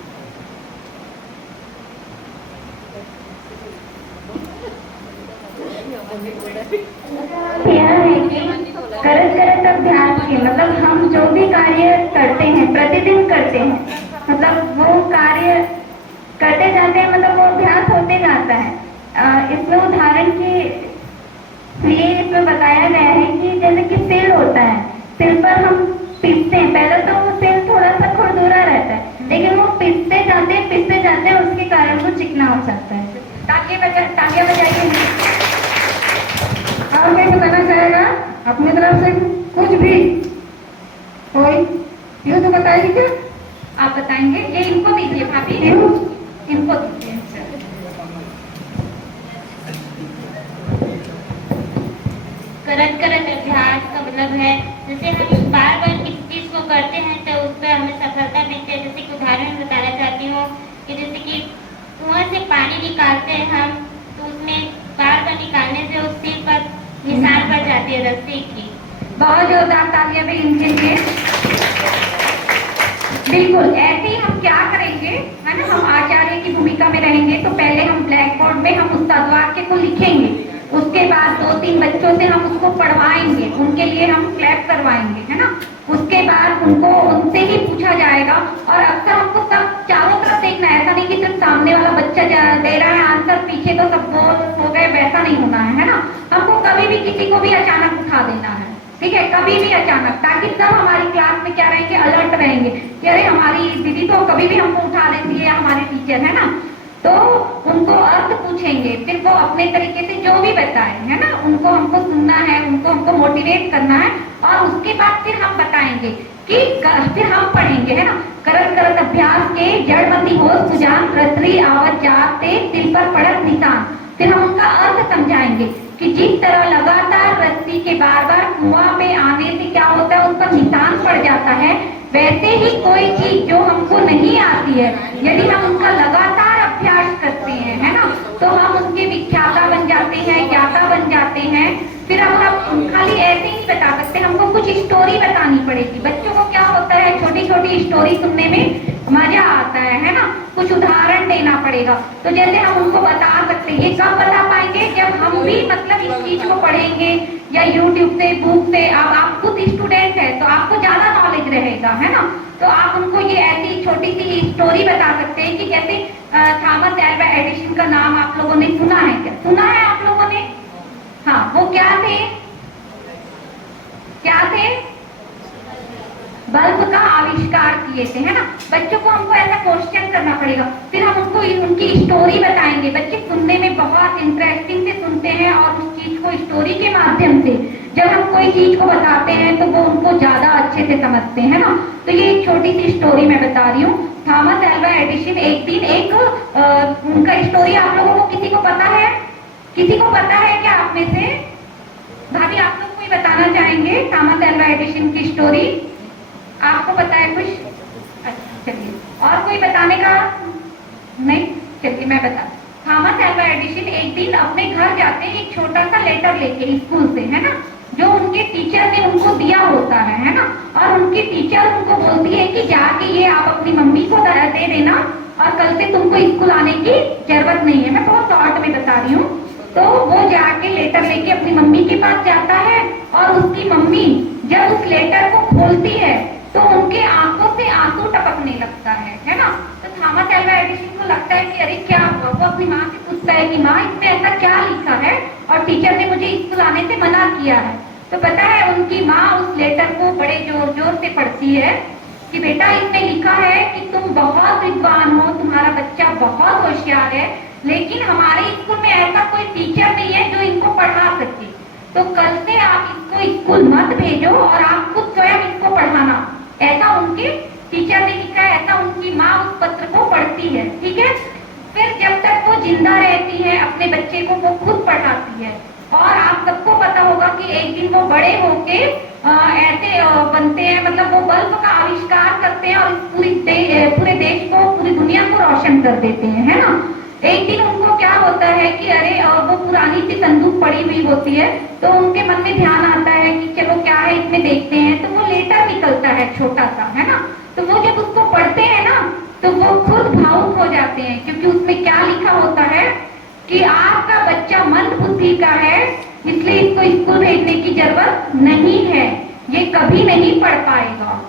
करत करत अभ्यास के मतलब हम जो भी कार्य करते हैं, प्रतिदिन करते हैं, मतलब वो कार्य करते जाते हैं, मतलब वो अभ्यास होते जाता है। इसमें उदाहरण के लिए इसमें बताया गया है कि जैसे कि सिल होता है, सिल पर हम पीसते हैं, पहले तो वो सिल थोड़ा सा खुरदुरा रहता है, लेकिन वो पीसते जाते हैं उसके कारण वो चिकना हो जाता है। तालियां बजाइए। और क्या बताना चाहेगा अपनी तरफ से, कुछ भी कोई ये तो बताइए क्या, आप बताएंगे, ये इनको दीजिए भाभी, इनको दीजिए। करत करत अभ्यास का मतलब है जैसे हम बार बार किसी चीज को करते हैं तो उस पर हमें सफलता मिलती है। जैसे कि उदाहरण बताना चाहती हूँ कि जैसे कि कुआं से पानी निकालते हैं हम, तो उसमें बार बार निकालने से उस सिर पर निशान पड़ जाती है रस्सी की। बहुत जोरदार तालियां भी इनके लिए। बिल्कुल ऐसे ही हम क्या करेंगे, है ना, हम आचार्य की भूमिका में रहेंगे। तो पहले हम ब्लैक बोर्ड में हम उस सदवाक्य को लिखेंगे, उसके बाद 2-3 बच्चों से हम उसको पढ़वाएंगे, उनके लिए हम क्लैप करवाएंगे, है ना। उसके बाद उनको उनसे ही पूछा जाएगा और अक्सर हमको सब चारों तरफ देखना है, ऐसा नहीं कि सिर्फ सामने वाला बच्चा दे रहा है आंसर, पीछे तो सब बोल हो गए, वैसा नहीं होना है ना। हमको कभी भी किसी को भी अचानक उठा देना है, ठीक है, कभी भी अचानक, ताकि सब हमारी क्लास में क्या रहेंगे, अलर्ट रहेंगे कि अरे हमारी दीदी तो कभी भी हमको उठा देती है, हमारे टीचर, है ना। तो उनको अर्थ पूछेंगे, फिर वो अपने तरीके से जो भी बताए, है ना, उनको हमको सुनना है, उनको हमको मोटिवेट करना है और उसके बाद फिर हम बताएंगे कि फिर हम पढ़ेंगे, है ना। करत करत अभ्यास के जड़मती हो सुजान रसरी आवत जाते तिल पर पड़त निशान। फिर हम उनका अर्थ समझाएंगे कि जिस तरह लगातार रस्सी के बार बार कुआं में आने से क्या होता है, उस पर निशान पड़ जाता है, वैसे ही कोई चीज जो हमको नहीं आती है, यदि हम उनका लगातार अभ्यास करते हैं, है ना, तो हम उनके विख्याता बन जाते हैं, ज्ञाता बन जाते हैं। फिर हम खाली ऐसे ही बता सकते, हमको कुछ स्टोरी बतानी पड़ेगी। बच्चों को क्या होता है, छोटी छोटी स्टोरी सुनने में मजा आता है ना, कुछ उदाहरण देना पड़ेगा। तो जैसे हम उनको बता सकते हैं, ये कब बता पाएंगे, जब हम भी मतलब इस चीज को पढ़ेंगे या यूट्यूब से, बुक से। अब आप खुद स्टूडेंट है तो आपको ज्यादा नॉलेज रहेगा, है ना, तो आप उनको ये ऐसी छोटी सी स्टोरी बता सकते हैं कि जैसे थॉमस एल्वा एडिसन का नाम आप लोगों ने सुना है क्या? सुना है आप लोगों ने? हाँ, वो क्या थे? क्या थे? बल्ब का आविष्कार किए थे, है ना। बच्चों को हमको ऐसा क्वेश्चन करना पड़ेगा, फिर हम उनको उनकी स्टोरी बताएंगे। बच्चे सुनने में बहुत इंटरेस्टिंग से सुनते हैं और उस चीज को स्टोरी के माध्यम से जब हम कोई चीज को बताते हैं तो वो उनको ज्यादा अच्छे से समझते हैं ना। तो ये एक छोटी सी स्टोरी मैं बता रही हूँ। थॉमस एल्वा एडिसन एक दिन उनका स्टोरी आप लोगों को किसी को पता है? किसी को पता है क्या आप में से? भाभी आप लोग कोई बताना चाहेंगे थॉमस एल्वा एडिसन की स्टोरी? आपको पता है कुछ? अच्छा चलिए, और कोई बताने का नहीं? चलिए मैं बता। थॉमस एल्वा एडिसन एक दिन अपने घर जाते हैं एक छोटा सा लेटर लेके स्कूल से, है ना, जो उनके टीचर ने उनको दिया होता है ना, और उनकी टीचर उनको बोलती है कि जाके ये आप अपनी मम्मी को दे देना और कल से तुमको स्कूल आने की जरूरत नहीं है। मैं बहुत शॉर्ट में बता रही हूँ। तो वो जाके लेटर लेके अपनी मम्मी के पास जाता है और उसकी मम्मी जब उस लेटर को खोलती है तो उनके आंखों से आंसू टपकने लगता है ना। तो थॉमस एल्वा एडिसन को लगता है कि अरे क्या, वो अपनी माँ से पूछता है कि माँ इसमें ऐसा क्या लिखा है और टीचर ने मुझे स्कूल आने से मना किया है। तो पता है उनकी माँ उस लेटर को बड़े जोर जोर से पढ़ती है कि बेटा इसमें लिखा है कि तुम बहुत विद्वान हो, तुम्हारा बच्चा बहुत होशियार है, लेकिन हमारे स्कूल में ऐसा कोई टीचर नहीं है जो इनको पढ़ा सके। तो कल से आप इसको स्कूल मत भेजो और आप खुद स्वयं इसको पढ़ाना। ऐसा उनके टीचर ने लिखा है, ऐसा उनकी माँ उस पत्र को पढ़ती है, ठीक है। फिर जब तक वो जिंदा रहती है अपने बच्चे को वो खुद पढ़ाती है। और आप सबको पता होगा कि एक दिन वो बड़े होके ऐसे बनते हैं, मतलब वो बल्ब का आविष्कार करते हैं और पूरे देश को, पूरी दुनिया को रोशन कर देते हैं, है ना। एक दिन उनको क्या होता है कि अरे वो पुरानी सी संदूक पड़ी हुई होती है, तो उनके मन में ध्यान आता है कि चलो क्या है इसमें देखते हैं। तो वो लेटर निकलता है छोटा सा, है ना। तो वो जब उसको पढ़ते हैं ना तो वो खुद भावुक हो जाते हैं, क्योंकि उसमें क्या लिखा होता है कि आपका बच्चा मंद बुद्धि का है, इसलिए इसको स्कूल भेजने की जरूरत नहीं है, ये कभी नहीं पढ़ पाएगा,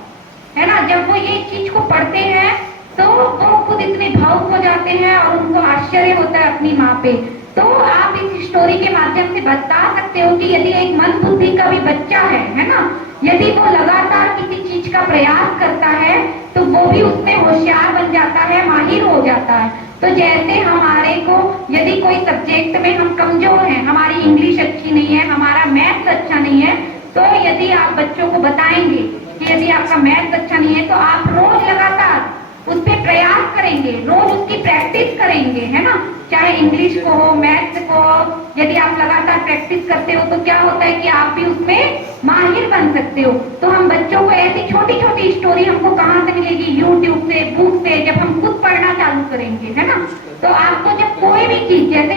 है ना। जब वो ये चीज को पढ़ते हैं तो वो खुद इतने भावुक हो जाते हैं और उनको आश्चर्य होता है अपनी माँ पे। तो आप इस स्टोरी के माध्यम से बता सकते हो कि यदि एक मंद बुद्धि का भी बच्चा है ना, यदि वो लगातार किसी चीज का प्रयास करता है तो वो भी उसमें होशियार बन जाता है, माहिर हो जाता है। तो जैसे हमारे को यदि कोई सब्जेक्ट में हम कमजोर हैं, हमारी इंग्लिश अच्छी नहीं है, हमारा मैथ्स अच्छा नहीं है, तो यदि आप बच्चों को बताएंगे कि यदि आपका मैथ्स अच्छा नहीं है तो आप रोज लगातार उस पर प्रयास करेंगे, रोज उसकी प्रैक्टिस करेंगे, है ना। चाहे इंग्लिश को हो, मैथ्स को हो, यदि आप लगातार प्रैक्टिस करते हो तो क्या होता है कि आप भी उसमें माहिर बन सकते हो। तो हम बच्चों को ऐसी छोटी छोटी स्टोरी हमको कहाँ से मिलेगी? यूट्यूब से, बुक से, जब हम खुद पढ़ना चालू करेंगे, है ना। तो आपको जब कोई भी चीज, जैसे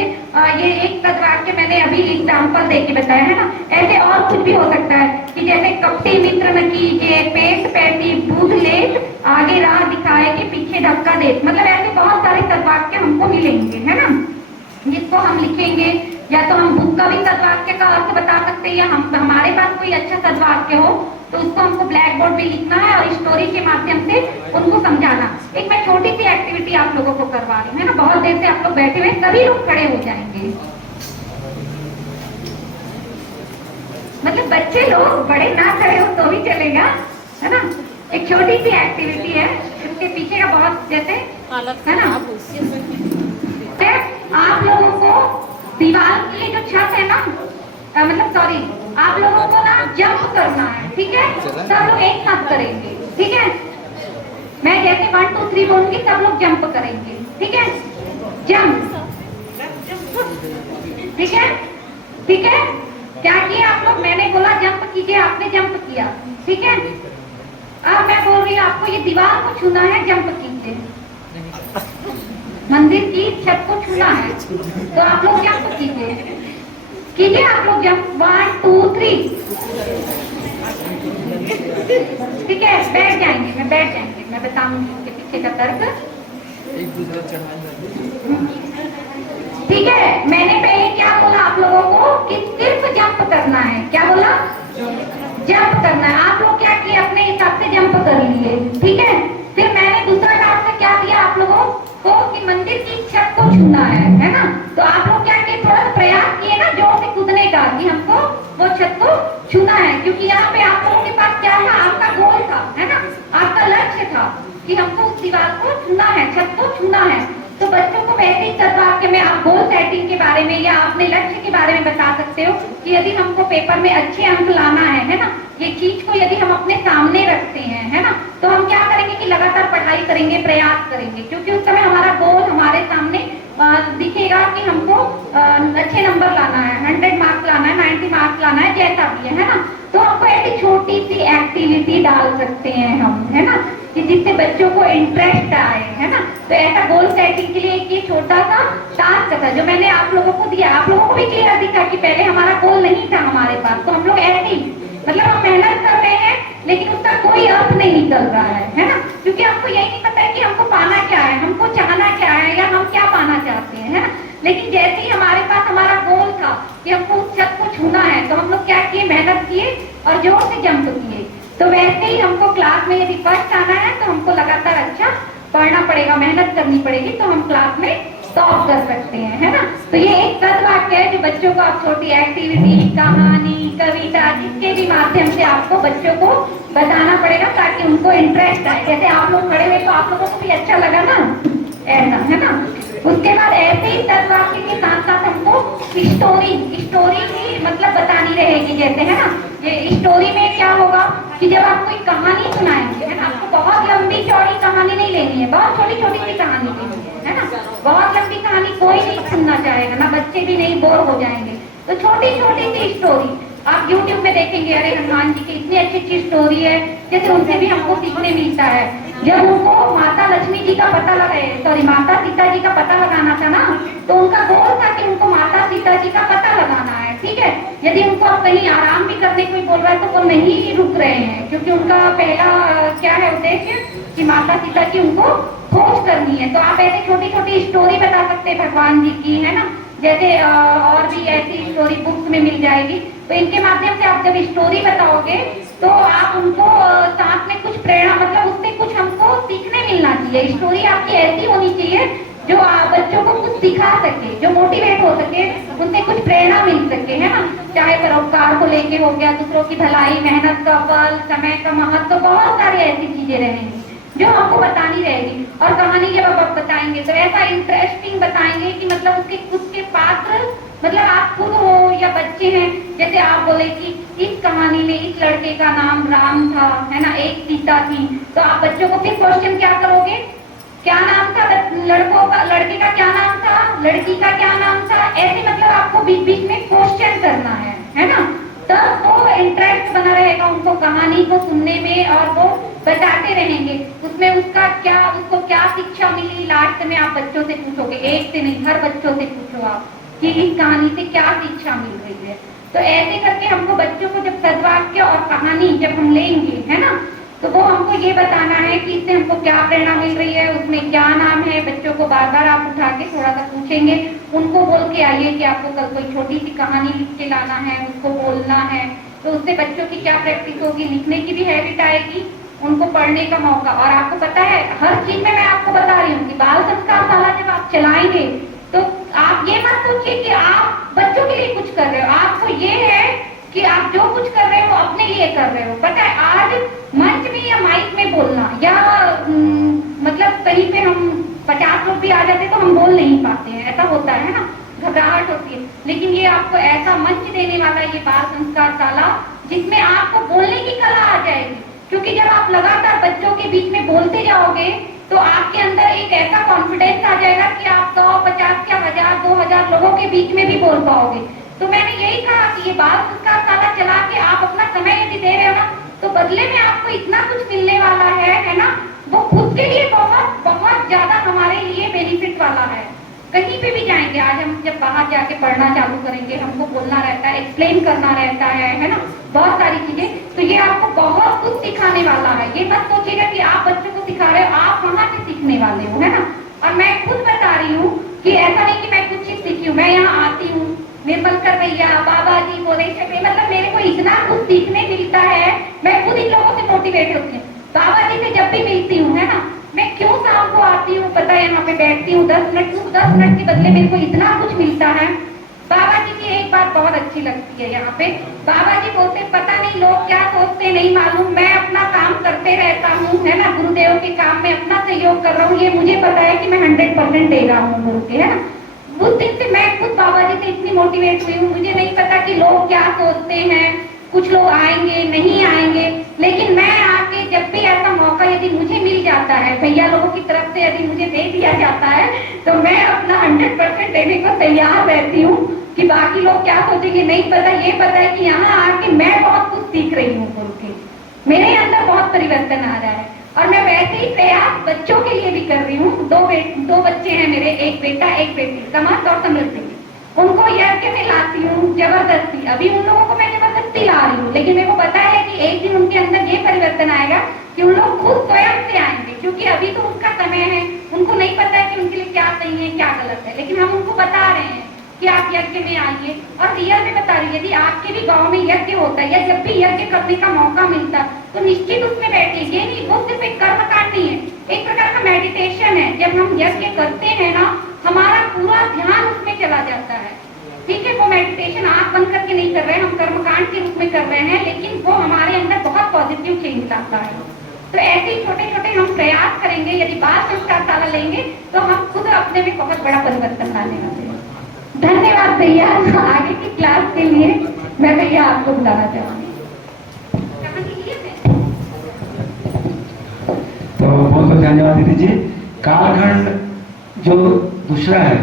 ये एक सदवाक्य मैंने अभी एग्जाम्पल देके बताया, है ना, ऐसे और कुछ भी हो सकता है कि जैसे कपटी मित्र न कीजिए, पेट पैटी बुध लेत, आगे राह दिखाए कि पीछे धक्का दे। मतलब ऐसे बहुत सारे सदवाक्य हमको मिलेंगे, है ना, जिसको हम लिखेंगे। या तो हम बुक का भी सदवाक्य का अर्थ बता सकते हैं, या हमारे पास कोई अच्छा सदवाक्य हो तो उसको हमको ब्लैक बोर्ड पे लिखना है और स्टोरी के माध्यम से उनको समझाना। एक मैं छोटी सी एक्टिविटी आप लोगों को करवा रही हूँ, है ना। बहुत देर से आप लोग बैठे हुए, सभी लोग खड़े हो जाएंगे, मतलब बच्चे लोग, बड़े ना खड़े हो तो भी चलेगा, है ना। एक छोटी सी एक्टिविटी है, इसके पीछे का बहुत जैसे, है ना। आप लोगों को दीवार की जो छत है ना, मतलब सॉरी, आप लोगों को ना जंप करना है, ठीक है। सब लोग एक साथ करेंगे, ठीक है। मैं जैसे 1 2 3 बोलूंगी, सब लोग जंप करेंगे, ठीक है। जंप, ठीक है, ठीक है। क्या किया आप लोग? मैंने बोला जंप कीजिए, आपने जंप किया, ठीक है। अब मैं बोल रही हूँ आपको ये दीवार को छूना है, जंप कीजिए। मंदिर की छत को छूना है, तो आप लोग जंप कीजिए आप लोग जंप 1 2 3। ठीक है, बैठ जाएंगे, मैं बताऊंगी उनके पीछे का तर्क। ठीक है, मैंने पहले क्या बोला आप लोगों को कि सिर्फ जंप करना है। क्या बोला? जंप करना है। आप लोग क्या किए, अपने हिसाब से जंप कर लिए। ठीक है, फिर मैंने दूसरा टास्क क्या दिया आप लोगों को कि मंदिर की छत को छूना है ना। तो आप लोग क्या किए, थोड़ा सा प्रयास किए ना जोर से कूदने का कि हमको वो छत को छूना है, क्योंकि यहाँ पे आप लोगों के पास क्या था, आपका गोल था, है ना, आपका लक्ष्य था कि हमको उस दीवार को छूना है, छत को छूना है। तो बच्चों को वैसे ही वाक्य में आप गोल सेटिंग के बारे में या अपने लक्ष्य के बारे में बता सकते हो कि यदि हमको पेपर में अच्छे अंक लाना है ना, ये चीज को यदि हम अपने सामने रखते हैं, है ना, तो हम क्या करेंगे कि लगातार पढ़ाई करेंगे, प्रयास करेंगे, क्योंकि उस समय हमारा गोल हमारे सामने दिखेगा कि हमको अच्छे नंबर लाना है, 100 मार्क्स लाना है, 90 मार्क्स लाना है, जैसा भी है ना। तो हमको ऐसी छोटी सी एक्टिविटी डाल सकते हैं हम, है ना, कि जिससे बच्चों को इंटरेस्ट आए, है ना। तो ऐसा गोल सेटिंग के लिए एक ये छोटा सा टास्क था जो मैंने आप लोगों को दिया। आप लोगों को भी क्लियर दिखा कि पहले हमारा गोल नहीं था हमारे पास, तो हम लोग ऐसे ही मतलब हम मेहनत कर रहे हैं लेकिन उसका कोई अर्थ नहीं निकल रहा है ना, क्योंकि हमको यही नहीं पता है कि हमको पाना क्या है, हमको चाहना क्या है, या हम क्या पाना चाहते हैं, है ना। लेकिन जैसे ही हमारे पास हमारा गोल था कि हमको उस छत को छूना है, तो हम लोग क्या किए, मेहनत किए और जोर से जंप किए। तो वैसे ही हमको क्लास में यदि फर्स्ट आना है तो हमको लगातार अच्छा पढ़ना पड़ेगा, मेहनत करनी पड़ेगी, तो हम क्लास में टॉप कर सकते हैं, है ना। तो ये एक सदवाक्य है जो बच्चों को आप छोटी एक्टिविटी, कहानी, कविता, जिसके भी माध्यम से आपको बच्चों को बताना पड़ेगा ताकि उनको इंटरेस्ट आए। जैसे आप लोग खड़े हुए तो आप लोगों को भी अच्छा लगा ना, ऐसा, है ना। उसके बाद ऐसे ही सदवाक्य के साथ साथ हमको स्टोरी भी मतलब बतानी रहेगी, जैसे, है ना। ये स्टोरी में क्या होगा कि जब आप कोई कहानी सुनाएंगे, है ना, आपको बहुत लंबी चौड़ी कहानी नहीं लेनी है, बहुत छोटी छोटी सी कहानी लेनी है ना। बहुत लंबी कहानी कोई नहीं सुनना चाहेगा ना, बच्चे भी नहीं, बोर हो जाएंगे। तो छोटी छोटी सी स्टोरी आप YouTube में देखेंगे, अरे हनुमान जी की इतनी अच्छी अच्छी स्टोरी है, जैसे उनसे भी हमको सीखने मिलता है। जब उनको माता लक्ष्मी जी का पता माता सीता जी का पता लगाना था ना, तो उनका गोल था कि उनको माता सीता जी का पता लगाना है। ठीक है, यदि उनको अब कहीं आराम भी करने कोई बोल रहा है तो वो नहीं रुक रहे हैं, क्योंकि उनका पहला क्या है उद्देश्य कि माता सीता की उनको खोज करनी है। तो आप ऐसे छोटी छोटी स्टोरी बता सकते हैं भगवान जी की, है ना, जैसे और भी ऐसी स्टोरी बुक्स में मिल जाएगी। तो इनके माध्यम से आप जब स्टोरी बताओगे तो आप उनको साथ में कुछ प्रेरणा, मतलब उससे कुछ हमको सीखने मिलना चाहिए। स्टोरी आपकी ऐसी होनी चाहिए जो बच्चों को कुछ सिखा सके, जो मोटिवेट हो सके, उनसे कुछ प्रेरणा मिल सके, है ना। चाहे परोपकार को लेके हो गया, दूसरों की भलाई, मेहनत का फल, समय का महत्व, बहुत सारी ऐसी चीजें रहेंगी जो आपको बतानी रहेगी। और कहानी जब आप बताएंगे तो ऐसा इंटरेस्टिंग बताएंगे कि मतलब उसके खुद के पात्र, मतलब आप खुद हो या बच्चे हैं, जैसे आप बोले कि इस कहानी में इस लड़के का नाम राम था, है ना, एक सीता थी, तो आप बच्चों को फिर क्वेश्चन क्या करोगे, क्या नाम था लड़कों का, लड़के का क्या नाम था, लड़की का क्या नाम था, ऐसे मतलब आपको बीच बीच में क्वेश्चन करना है ना। तब वो इंटरेस्ट बना रहेगा उनको कहानी को सुनने में, और वो बताते रहेंगे उसमें उसको क्या शिक्षा मिली। लास्ट में आप बच्चों से पूछोगे, एक से नहीं, हर बच्चों से पूछो आप कि इस कहानी से क्या शिक्षा मिल रही है। तो ऐसे करके हमको बच्चों को जब सदवाक्य और कहानी जब हम लेंगे, है ना, तो वो हमको ये बताना है कि इससे हमको क्या प्रेरणा मिल रही है, उसमें क्या नाम है। बच्चों को बार बार आप उठा के थोड़ा सा पूछेंगे, उनको बोल के आइए कि आपको कल कोई छोटी सी कहानी लिख के लाना है, उसको बोलना है। तो उससे बच्चों की क्या प्रैक्टिस होगी, लिखने की भी हैबिट आएगी, उनको पढ़ने का मौका। और आपको पता है हर चीज में मैं आपको बता रही हूँ कि बाल संस्कार शाला जब आप चलाएंगे तो आप ये मत सोचिए कि आप बच्चों के लिए कुछ कर रहे हो, आपको ये है कि आप जो कुछ कर रहे हो अपने लिए कर रहे हो। पता है आज मंच में या माइक में बोलना, या मतलब कहीं पे हम 50 लोग भी आ जाते तो हम बोल नहीं पाते हैं, ऐसा होता है ना, घबराहट होती है। लेकिन ये आपको ऐसा मंच देने वाला ये बाल संस्कार शाला, जिसमें आपको बोलने की कला आ जाएगी। क्योंकि जब आप लगातार बच्चों के बीच में बोलते जाओगे तो आपके अंदर एक ऐसा कॉन्फिडेंस आ जाएगा कि आप 100, 50 या 1000, 2000 लोगों के बीच में भी बोल पाओगे। तो मैंने यही कहा कि ये बाल संस्कार शाला चला के आप अपना समय यदि दे रहे हो ना, तो बदले में आपको इतना कुछ मिलने वाला है ना, वो खुद के लिए बहुत बहुत ज्यादा हमारे लिए बेनिफिट वाला कहीं पे भी जाएंगे, आज हम जब बाहर जाके पढ़ना चालू करेंगे, हमको बोलना रहता है, एक्सप्लेन करना रहता है ना, बहुत सारी चीजें, तो ये आपको बहुत कुछ सिखाने वाला है। ये मत सोचिएगा कि आप बच्चों को सिखा रहे हो, आप वहां से सीखने वाले हो, है ना। और मैं खुद बता रही हूँ कि ऐसा नहीं कि मैं कुछ चीज सीखी हूँ, मैं यहाँ आती हूँ, निर्मलकर भैया, बाबा जी, बोले मतलब मेरे को इतना कुछ सीखने मिलता है, मैं खुद इन लोगों से मोटिवेट होती हूँ। बाबा जी से जब भी मिलती हूँ, है ना, मैं क्यों शाम को आती हूँ, पता है, यहाँ पे बैठती हूँ 10 मिनट, 10 मिनट के बदले मेरे को इतना कुछ मिलता है। बाबा जी की एक बात बहुत अच्छी लगती है यहाँ पे, बाबा जी बोलते पता नहीं लोग क्या सोचते नहीं मालूम, मैं अपना काम करते रहता हूँ, है ना, गुरुदेव के काम में अपना सहयोग कर रहा हूँ, ये मुझे पता है कि मैं 100% दे रहा हूँ गुरु के, है ना। उस दिन से मैं खुद बाबा जी से इतनी मोटिवेट हुई हूँ, मुझे नहीं पता कि लोग क्या सोचते हैं, कुछ लोग आएंगे नहीं आएंगे, लेकिन मैं आके जब भी ऐसा मौका यदि मुझे मिल जाता है, भैया लोगों की तरफ से यदि मुझे दे दिया जाता है, तो मैं अपना 100% देने को तैयार रहती हूँ। कि बाकी लोग क्या सोचेंगे नहीं पता, ये पता है कि यहाँ आके मैं बहुत कुछ सीख रही हूँ गुरु के, मेरे अंदर बहुत परिवर्तन आ रहा है। और मैं वैसे ही प्रयास बच्चों के लिए भी कर रही हूँ। दो बच्चे हैं मेरे, एक बेटा एक बेटी, समर्थ और समृद्धि। उनको यज्ञ में लाती हूँ जबरदस्ती, अभी उन लोगों को मैं जबरदस्ती ला रही हूँ, लेकिन मेरे को पता है कि एक दिन उनके अंदर ये परिवर्तन आएगा कि उन लोग खुद स्वयं से आएंगे, क्योंकि अभी तो उनका समय है, उनको नहीं पता है कि उनके लिए क्या सही है क्या गलत है, लेकिन हम उनको बता रहे हैं कि आप यज्ञ में आइए। और रियल में बता रही है, यदि आपके भी गांव में यज्ञ होता है या जब भी यज्ञ करने का मौका मिलता तो निश्चित उसमें बैठिए। ये नहीं, वो सिर्फ एक कर्मकांड नहीं है, एक प्रकार का मेडिटेशन है। जब हम यज्ञ करते हैं ना, हमारा पूरा ध्यान उसमें चला जाता है, ठीक है। वो मेडिटेशन आंख बंद करके नहीं कर रहे हैं, हम कर्मकांड के रूप में कर रहे हैं, लेकिन वो हमारे अंदर बहुत पॉजिटिव चेंज लाता है। तो ऐसे ही छोटे छोटे हम प्रयास करेंगे, यदि बाल संस्कार शाला लेंगे तो हम खुद अपने में बहुत बड़ा परिवर्तन लाने वाले हैं। धन्यवाद भैया, आगे की क्लास के लिए मैं भैया आपको बुलाना चाहूंगी। तो बहुत बहुत धन्यवाद दीदी जी। कालखंड जो दूसरा है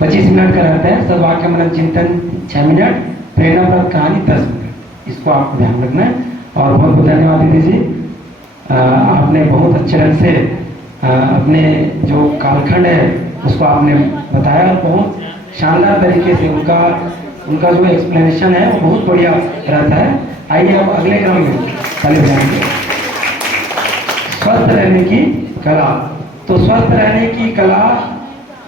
25 मिनट का रहता है, सद्वाक्य मनन चिंतन 6 मिनट, प्रेरणाप्रद कहानी 10 मिनट, इसको आपको ध्यान रखना है। और बहुत बहुत धन्यवाद दीदी जी, आपने बहुत अच्छे ढंग से अपने जो कालखंड है उसको आपने बताया, और बहुत शानदार तरीके से उनका जो एक्सप्लेनेशन है वो बहुत बढ़िया रहता है। आइए अब अगले क्रम में चले जाएंगे, स्वस्थ रहने की कला। तो स्वस्थ रहने की कला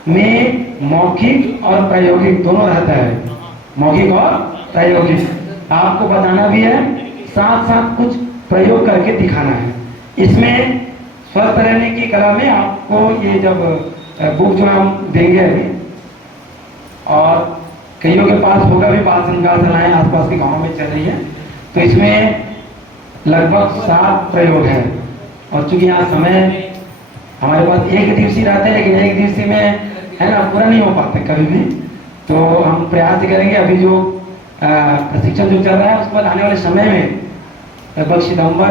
में मौखिक और प्रायोगिक दोनों रहता है, मौखिक और प्रायोगिक आपको बताना भी है, साथ साथ कुछ प्रयोग करके दिखाना है। इसमें स्वस्थ रहने की कला में आपको ये जब बुक जो हम देंगे अभी, और कईयों के पास होगा भी, बाल संस्कार शालाएं आसपास के गांवों में चल रही है, तो इसमें लगभग 7 प्रयोग है। और चूंकि यहाँ समय हमारे पास एक दिवसीय रहता है, लेकिन एक दिवसीय में है ना पूरा नहीं हो पाता कभी भी, तो हम प्रयास करेंगे। अभी जो प्रशिक्षण जो चल रहा है उस पर आने वाले समय में लगभग सितंबर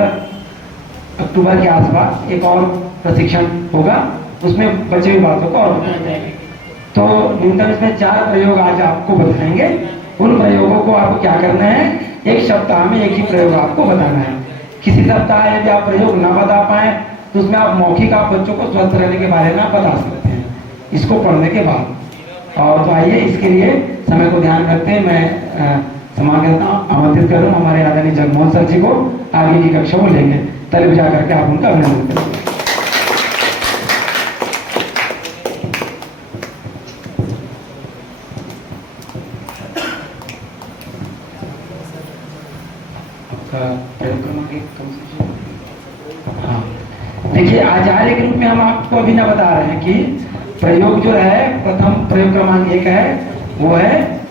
अक्टूबर के आसपास एक और प्रशिक्षण होगा, उसमें बचे हुई बातों को और बताया जाएगा। तो न्यूनतम इसमें 4 प्रयोग आज आपको बताएंगे। उन प्रयोगों को आपको क्या करना है, एक सप्ताह में एक ही प्रयोग आपको बताना है। किसी सप्ताह यदि आप प्रयोग ना बता पाए तो उसमें आप मौखिक आप बच्चों को स्वस्थ रहने के बारे में आप बता सकते हैं इसको पढ़ने के बाद। और तो आइए इसके लिए समय को ध्यान रखते हैं मैं सम्मान करता हूँ, आमंत्रित करूँ हमारे आदरणीय जगमोहन सर जी को, आगे की कक्षा को लेंगे। तले बजा करके आप उनका अभिनंदन करें। देखिए आचार्य के रूप में हम आपको अभी ना बता रहे हैं कि प्रयोग जो है, प्रथम प्रयोग क्रमांक 1 है, वो है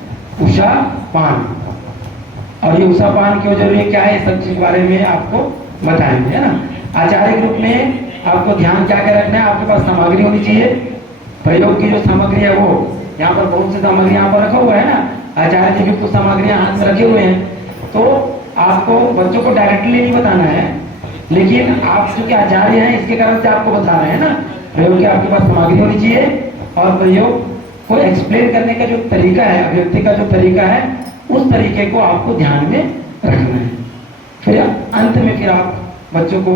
उषा पान। और ये उषा पान क्यों जरूरी क्या है, सब चीज के बारे में आपको बताएंगे, है ना। आचार्य के रूप में आपको ध्यान क्या क्या रखना है, आपके पास सामग्री होनी चाहिए। प्रयोग की जो सामग्री है वो यहाँ पर बहुत सी सामग्री यहाँ पर रखा हुआ है ना, आचार्य जी भी कुछ सामग्रियां हाथ में रखे हुए हैं। तो आपको बच्चों को डायरेक्टली नहीं बताना है, लेकिन आप चूंकि आचार्य हैं इसके कारण से आपको बता रहे हैं ना। प्रयोग की आपके पास सामग्री होनी चाहिए, और प्रयोग को एक्सप्लेन करने का जो तरीका है, अभिव्यक्ति का जो तरीका है, उस तरीके को आपको ध्यान में रखना है। फिर अंत में फिर आप बच्चों को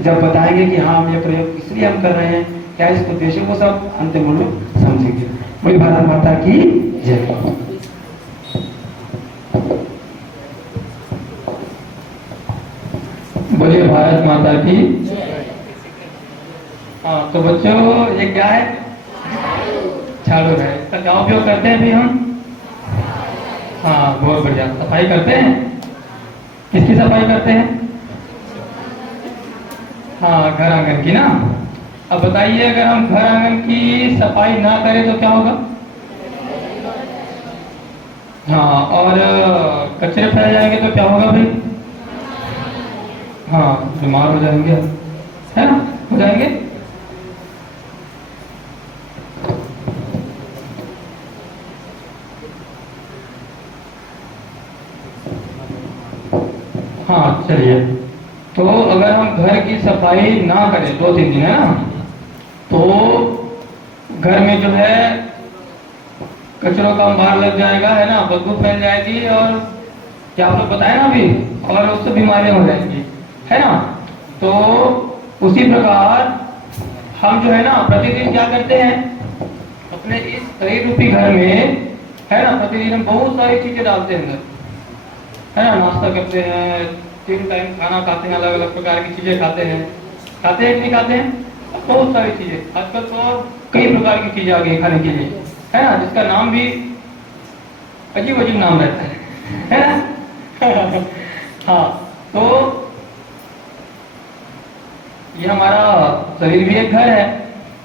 जब बताएंगे कि हाँ हम ये प्रयोग इसलिए हम कर रहे हैं, क्या इसको उद्देश्य, वो सब अंतिम में समझेंगे। बोलिए भारत माता की जय। बोलिए भारत माता की। हाँ तो बच्चों ये क्या है? झाड़ू है। इसका क्या उपयोग करते हैं अभी हम? हाँ बहुत बढ़िया, सफाई करते हैं। किसकी सफाई करते हैं? हाँ घर आंगन की ना। अब बताइए अगर हम घर आंगन की सफाई ना करें तो क्या होगा? हाँ और कचरे फैल जाएंगे तो क्या होगा भाई? हाँ बीमार हो जाएंगे, है ना, हो जाएंगे। हाँ चलिए, तो अगर हम घर की सफाई ना करें 2-3 दिन, है ना, तो घर में जो है कचरों का अंबार लग जाएगा, है ना, बदबू फैल जाएगी और क्या आप लोग बताए ना अभी, और उससे बीमारियां हो जाएंगी, है ना। तो उसी प्रकार हम जो है ना प्रतिदिन क्या करते हैं अपने इस शरीर रूपी घर में, है ना, प्रतिदिन हम बहुत सारी चीजें डालते हैं अंदर, है ना, नाश्ता करते हैं, 3 टाइम खाना खाते हैं, अलग अलग प्रकार की चीजें खाते हैं कि नहीं खाते हैं? बहुत सारी चीजें, आजकल तो कई प्रकार की चीजें आ गई खाने के लिए, है ना, जिसका नाम भी अजीब अजीब नाम रहता है ना। हाँ तो ये हमारा शरीर भी एक घर है।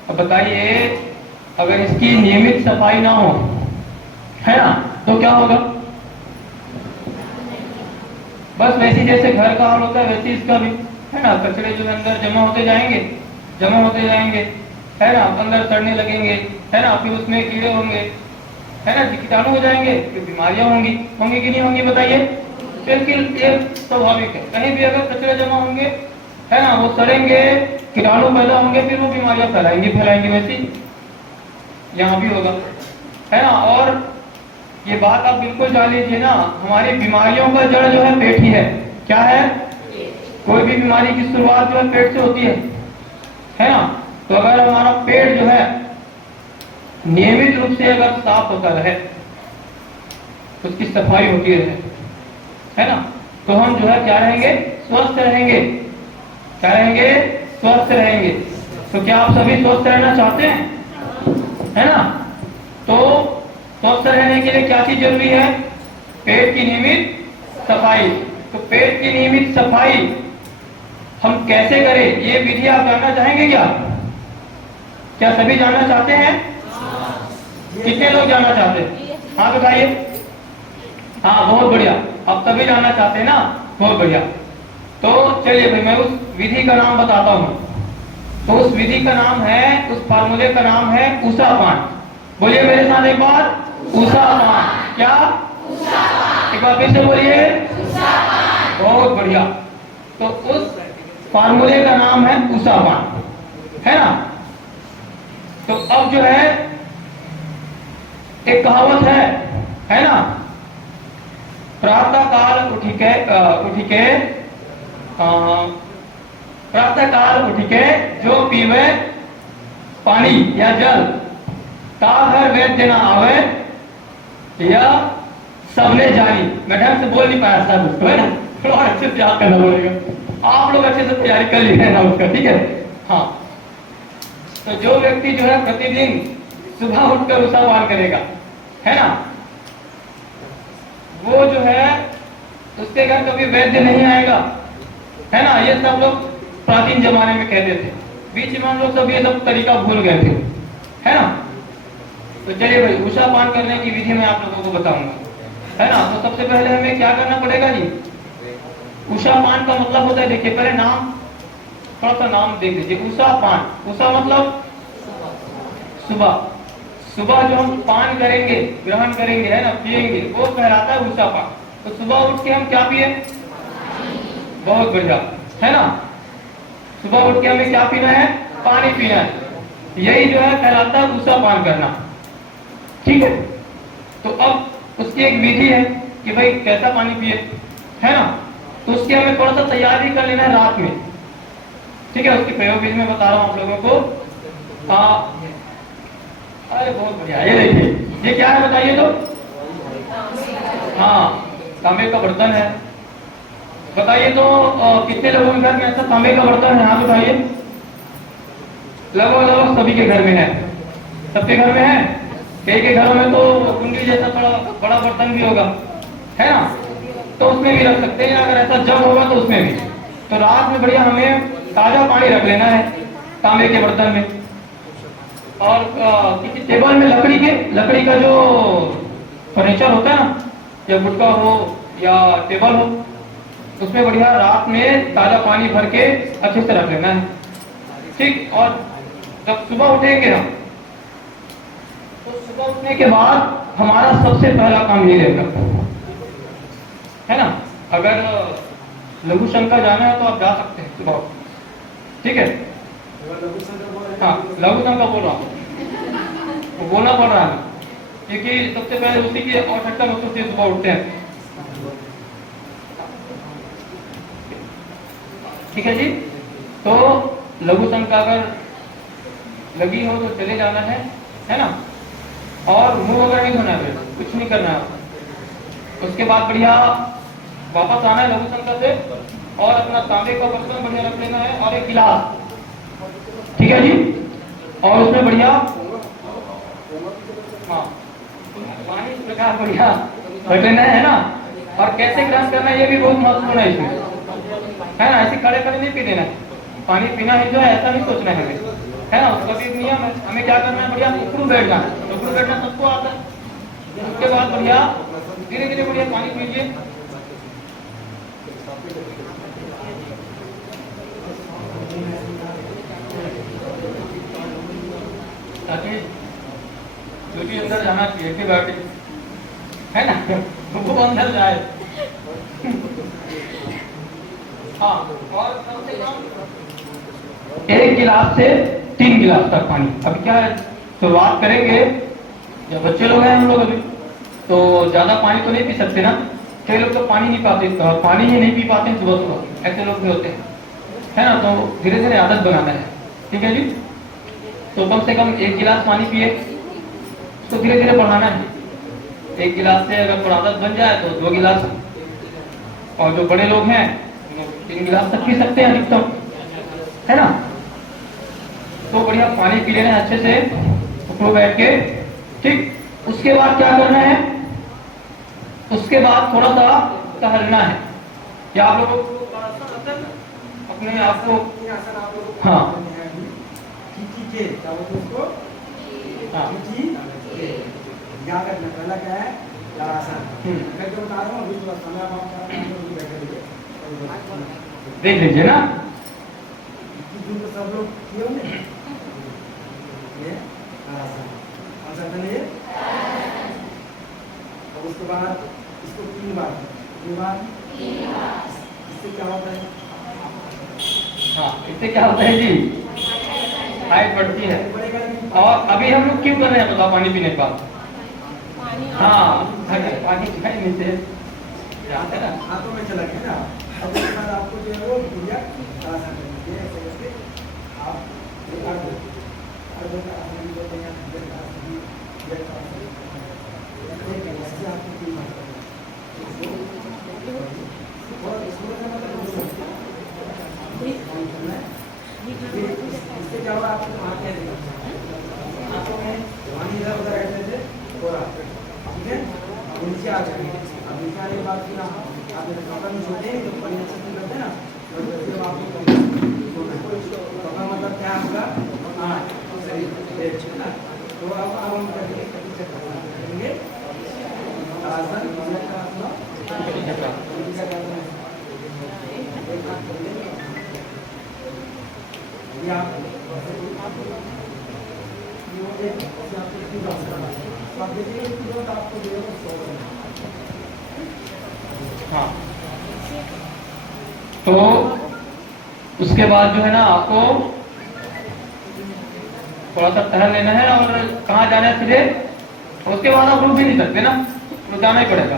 अब बताइए अगर इसकी नियमित सफाई ना हो, है ना, तो क्या होगा? बस वैसे जैसे घर का हाल होता है वैसे इसका भी, है ना, कचरे जो अंदर जमा होते जाएंगे, है ना, अंदर सड़ने लगेंगे, है ना, फिर उसमें कीड़े होंगे, है ना, कीटाणु हो जाएंगे, फिर बीमारियां होंगी कि नहीं होंगी बताइए? बिल्कुल ये स्वाभाविक है। कहीं भी अगर कचरे जमा होंगे, है ना, वो सड़ेंगे, कीटाणु पैदा होंगे, फिर वो बीमारियां फैलाएंगे। वैसे यहाँ भी होगा, है ना। और ये बात आप बिल्कुल जान लीजिए ना, हमारी बीमारियों का जड़ जो है पेट ही है। क्या है? कोई भी बीमारी की शुरुआत जो है पेट से होती है ना। तो अगर हमारा पेट जो है नियमित रूप से अगर साफ होता रहे, उसकी सफाई होती रहे, है ना, तो हम जो है क्या रहेंगे? स्वस्थ रहेंगे। क्या रहेंगे? स्वस्थ रहेंगे। तो क्या आप सभी स्वस्थ रहना चाहते हैं? है ना। तो स्वस्थ रहने के लिए क्या चीज जरूरी है? पेट की नियमित सफाई। तो पेट की नियमित सफाई हम कैसे करें, ये विधि आप जानना चाहेंगे क्या? क्या सभी जानना चाहते हैं? कितने लोग जानना चाहते हैं? हाँ बताइए। हाँ बहुत बढ़िया, आप सभी जानना चाहते हैं ना, बहुत बढ़िया। तो चलिए भाई मैं उस विधि का नाम बताता हूँ। तो उस विधि का नाम है, उस फार्मूले का नाम है उषापान। बोलिए मेरे साथ एक बार, उषापान। क्या? एक बार फिर से बोलिए, बहुत बढ़िया। तो उस फार्मूले का नाम है उषापान, है ना। तो अब जो है एक कहावत है ना, प्रातः काल उठिके प्रातः काल उठिके जो पीवे पानी या जल, ताघर वैद्य ना आवे, या सबने जानी। मैं ढंग से बोल नहीं पाया सब उसको, है ना, थोड़ा अच्छे से याद करना पड़ेगा। आप लोग अच्छे से तैयारी कर लीजिए ना उसका, ठीक है। हाँ तो जो व्यक्ति जो है प्रतिदिन सुबह उठकर उषापान करेगा, है ना, वो जो है उसके घर कभी वैद्य नहीं आएगा, है ना। ये सब लोग प्राचीन जमाने में कहते थे, बीच में हम लोग सब ये सब तरीका भूल गए थे, है ना। तो चलिए भाई उषापान करने की विधि मैं आप लोगों को बताऊंगा, है ना। तो सबसे पहले हमें क्या करना पड़ेगा जी? उषापान का मतलब होता है, देखिए पहले नाम, थोड़ा सा नाम देख लीजिए। उषापान, उषा मतलब सुबह, सुबह जो हम पान करेंगे, ग्रहण करेंगे, है ना, पिएंगे, वो कहलाता है उषापान। तो सुबह उठ के हम क्या पिए? बहुत बढ़िया, है ना। सुबह उठ के हमें क्या पीना है? पानी पीना है। यही जो है कहलाता है उषापान करना, ठीक है। तो अब उसकी एक विधि है कि भाई कैसा पानी पिए, है ना। तो उसकी हमें थोड़ा सा तैयारी कर लेना है रात में, ठीक है। उसकी प्रयोग विधि में बता रहा हूं आप लोगों को। अरे बहुत बढ़िया, ये देखिए ये क्या है बताइए तो। हाँ, तांबे का बर्तन है। बताइए तो कितने लोगों के घर में ऐसा तांबे का बर्तन है, हाथ उठाइए। लगभग लगभग सभी के घर में है, सबके घर में है। कई के घरों में तो कुंडी जैसा थोड़ा बड़ा बर्तन भी होगा, है ना, तो उसमें भी रख सकते हैं। अगर ऐसा जग होगा तो उसमें भी। तो रात में बढ़िया हमें ताजा पानी रख लेना है तांबे के बर्तन में। और किसी टेबल में लकड़ी का जो फर्नीचर होता है ना, या गुटका हो या टेबल हो, उसमें बढ़िया रात में ताजा पानी भर के अच्छे से रख लेना है, ठीक। और जब सुबह उठेंगे हम, तो सुबह उठने के बाद हमारा सबसे पहला काम ये रहेगा, है ना। अगर लघु शंका जाना है तो आप जा सकते हैं सुबह, ठीक है। हाँ, लघु शंका बोल रहा हूँ, वो बोलना पड़ रहा है क्योंकि सबसे पहले उसी की आवश्यकता महसूस होती है, सुबह उठते हैं, ठीक है जी। तो लघु शंका अगर लगी हो तो चले जाना है ना। और मुंह वगैरह नहीं धोना है, कुछ नहीं करना है। उसके बाद बढ़िया वापस आना है लघु शंका से, और अपना तांबे का बर्तन बढ़िया रख लेना है और एक गिलास, ठीक है जी। और उसमें बढ़िया हाँ पानी इस प्रकार बढ़िया रख लेना है ना। और कैसे ग्रहण करना है ये भी बहुत महत्वपूर्ण है इसमें, है ना। ऐसे खड़े खड़े नहीं पी देना, पानी पीना है जो है ऐसा नहीं सोचना है हमें, है ना। उसका भी एक नियम है, हमें क्या करना है, बढ़िया उखड़ू बैठना है। उखड़ू बैठना सबको आता है। उसके बाद बढ़िया धीरे धीरे बढ़िया पानी पीजिए। ताकि जो भी अंदर जाना चाहिए एंटीबायोटिक, है ना, वो अंदर जाए। हाँ, और कम से कम 1 गिलास से 3 गिलास तक पानी। अभी क्या है, शुरुआत करेंगे, जब बच्चे लोग हैं हम लोग अभी, तो ज्यादा पानी तो नहीं पी सकते ना। कई लोग तो पानी नहीं पाते, पानी ही नहीं पी पाते हैं सुबह सुबह, ऐसे लोग भी होते हैं, है ना। तो धीरे धीरे आदत बनाना है, ठीक है जी। तो कम से कम 1 गिलास पानी पिए, तो धीरे धीरे बढ़ाना है। 1 गिलास से अगर थोड़ा आदत बन जाए तो 2 गिलास, और जो बड़े लोग हैं 3 गिलास तक पी सकते हैं अधिकतम, है ना। तो बढ़िया पानी पी लेना है अच्छे से, ऊपर बैठ के, ठीक। उसके बाद क्या करना है, उसके बाद थोड़ा सा टहलना है। क्या आप लोगों को अपने आप को, हाँ हाँ याद रखना, पहला क्या है, लड़ासन। मैं जो बता रहा हूँ अभी थोड़ा समय देख लीजिए ना, तो सब लोग किए होंगे। ये लड़ासन कौन सा है, और उसके बाद इसको 3 बार, इससे क्या होता है, हाँ इससे क्या होता है जी, हाइट बढ़ती है। और अभी हम लोग क्यों कर रहे हैं बताओ, पानी पीने के बाद, हाँ पानी खाए नीचे है ना, हाथों में चला गया ना। अब उसके बाद आपको जो है वो क्रिया लड़ासन करनी है। ऐसे करके आप एक आठ बोलते हैं, आपको 3 बार इससे क्या होगा, आपको आंखें आंखों में पानी इधर उधर रहने से हो रहा है, ठीक है। अब नीचे आ जाएंगे, अब नीचे आने के बाद फिर आप जब कपड़ा नहीं सोते हैं, जब पानी अच्छे से करते हैं ना, तो फिर आपको कपड़ा मतलब क्या होगा, हाँ सही है ना। तो अब हम करेंगे आसन, हाँ। तो उसके बाद जो है ना आपको थोड़ा सा टहल लेना है, और कहाँ जाना है सीधे, उसके बाद आप रुक भी नहीं सकते ना, तो जाना ही पड़ेगा,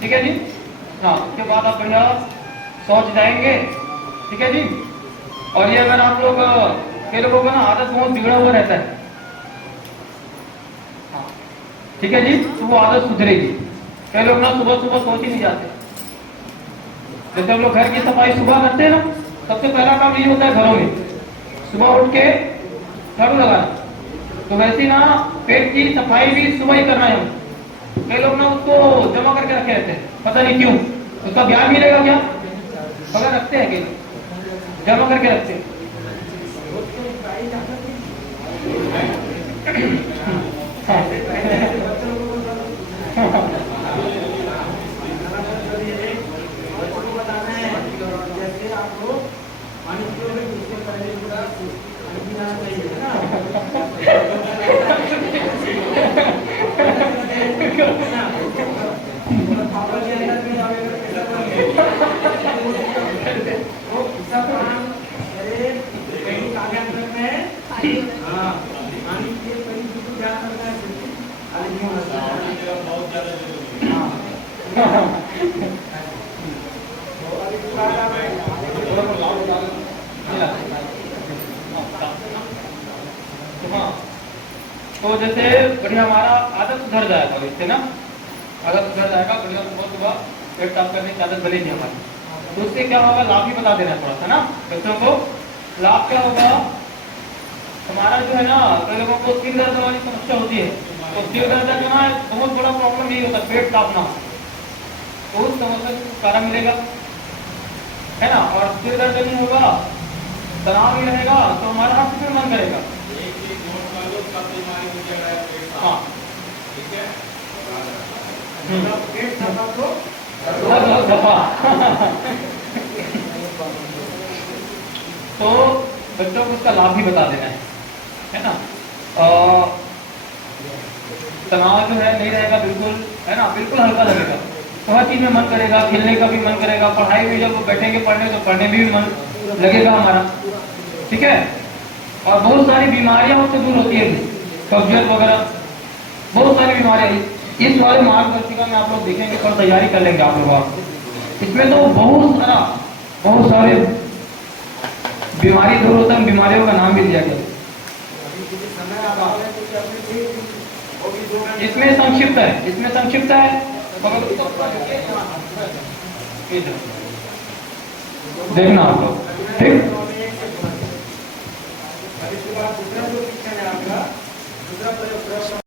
ठीक है जी। हाँ, उसके बाद आप बढ़िया शौच जाएंगे, ठीक है जी। और ये अगर आप लोग, कई लोगों का ना आदत बहुत बिगड़ा हुआ रहता है, ठीक है जी, तो वो आदत सुधरेगी। कई लोग ना सुबह सुबह सोच ही नहीं जाते। जैसे हम लोग घर की सफाई सुबह करते हैं ना, सबसे पहला काम ये होता है घरों में सुबह उठ के झाड़ू लगाना। तो वैसे ना पेट की सफाई भी सुबह ही करना है हम। कई लोग ना उसको जमा करके रखे रहते हैं, पता नहीं क्यों। उसका ज्ञान मिलेगा क्या? अगर रखते हैं कई लोग जमा करके रखते हैं। बच्चों को बताना है जैसे आप लोग पानी पियोगे तो उसके पहले पूरा पानी पीना चाहिए, है ना? पापा के अंदर में आवेगा कैसा वो सब काम अरे कहीं आगे अंदर में हाँ पानी के कहीं बिल्कुल ध्यान रखना है। अरे क्यों बहुत ज़्यादा तो जैसे बढ़िया हमारा आदत सुधर जाएगा इससे ना, आदत सुधर जाएगा बढ़िया। सुबह सुबह पेट साफ करने की आदत बनेगी हमारी। तो उससे क्या होगा, लाभ भी बता देना थोड़ा सा ना बच्चों को। लाभ क्या होगा, हमारा जो है ना कई लोगों को सिर दर्द वाली समस्या होती है। तो सिर दर्द का ना बहुत बड़ा प्रॉब्लम यही होता है, पेट साफ ना हो। तो उस समस्या को छुटकारा मिलेगा, है ना। और सिर दर्द नहीं होगा, तनाव नहीं रहेगा, तो हमारा हर चीज मन करेगा। हाँ पेट साफ तो तो बच्चों को उसका लाभ भी बता देना है ना। तनाव जो है नहीं रहेगा बिल्कुल, है ना, बिल्कुल हल्का लगेगा। तो हर चीज में मन करेगा, खेलने का भी मन करेगा, पढ़ाई में जब बैठेंगे पढ़ने तो पढ़ने में भी मन लगेगा हमारा, ठीक है। और बहुत सारी बीमारियां उससे दूर होती है, कब्जियत वगैरह बहुत सारी बीमारियां। इस वाले मार्गदर्शिका में आप लोग देखेंगे, थोड़ा तैयारी कर लेंगे आप लोग। इसमें तो बहुत सारे बीमारी दूर होता है, बीमारियों का नाम भी दिया गया। इसमें संक्षिप्त है, देखना आप लोग, ठीक। दूसरा जो शिक्षण है आपका, दूसरा प्रयोग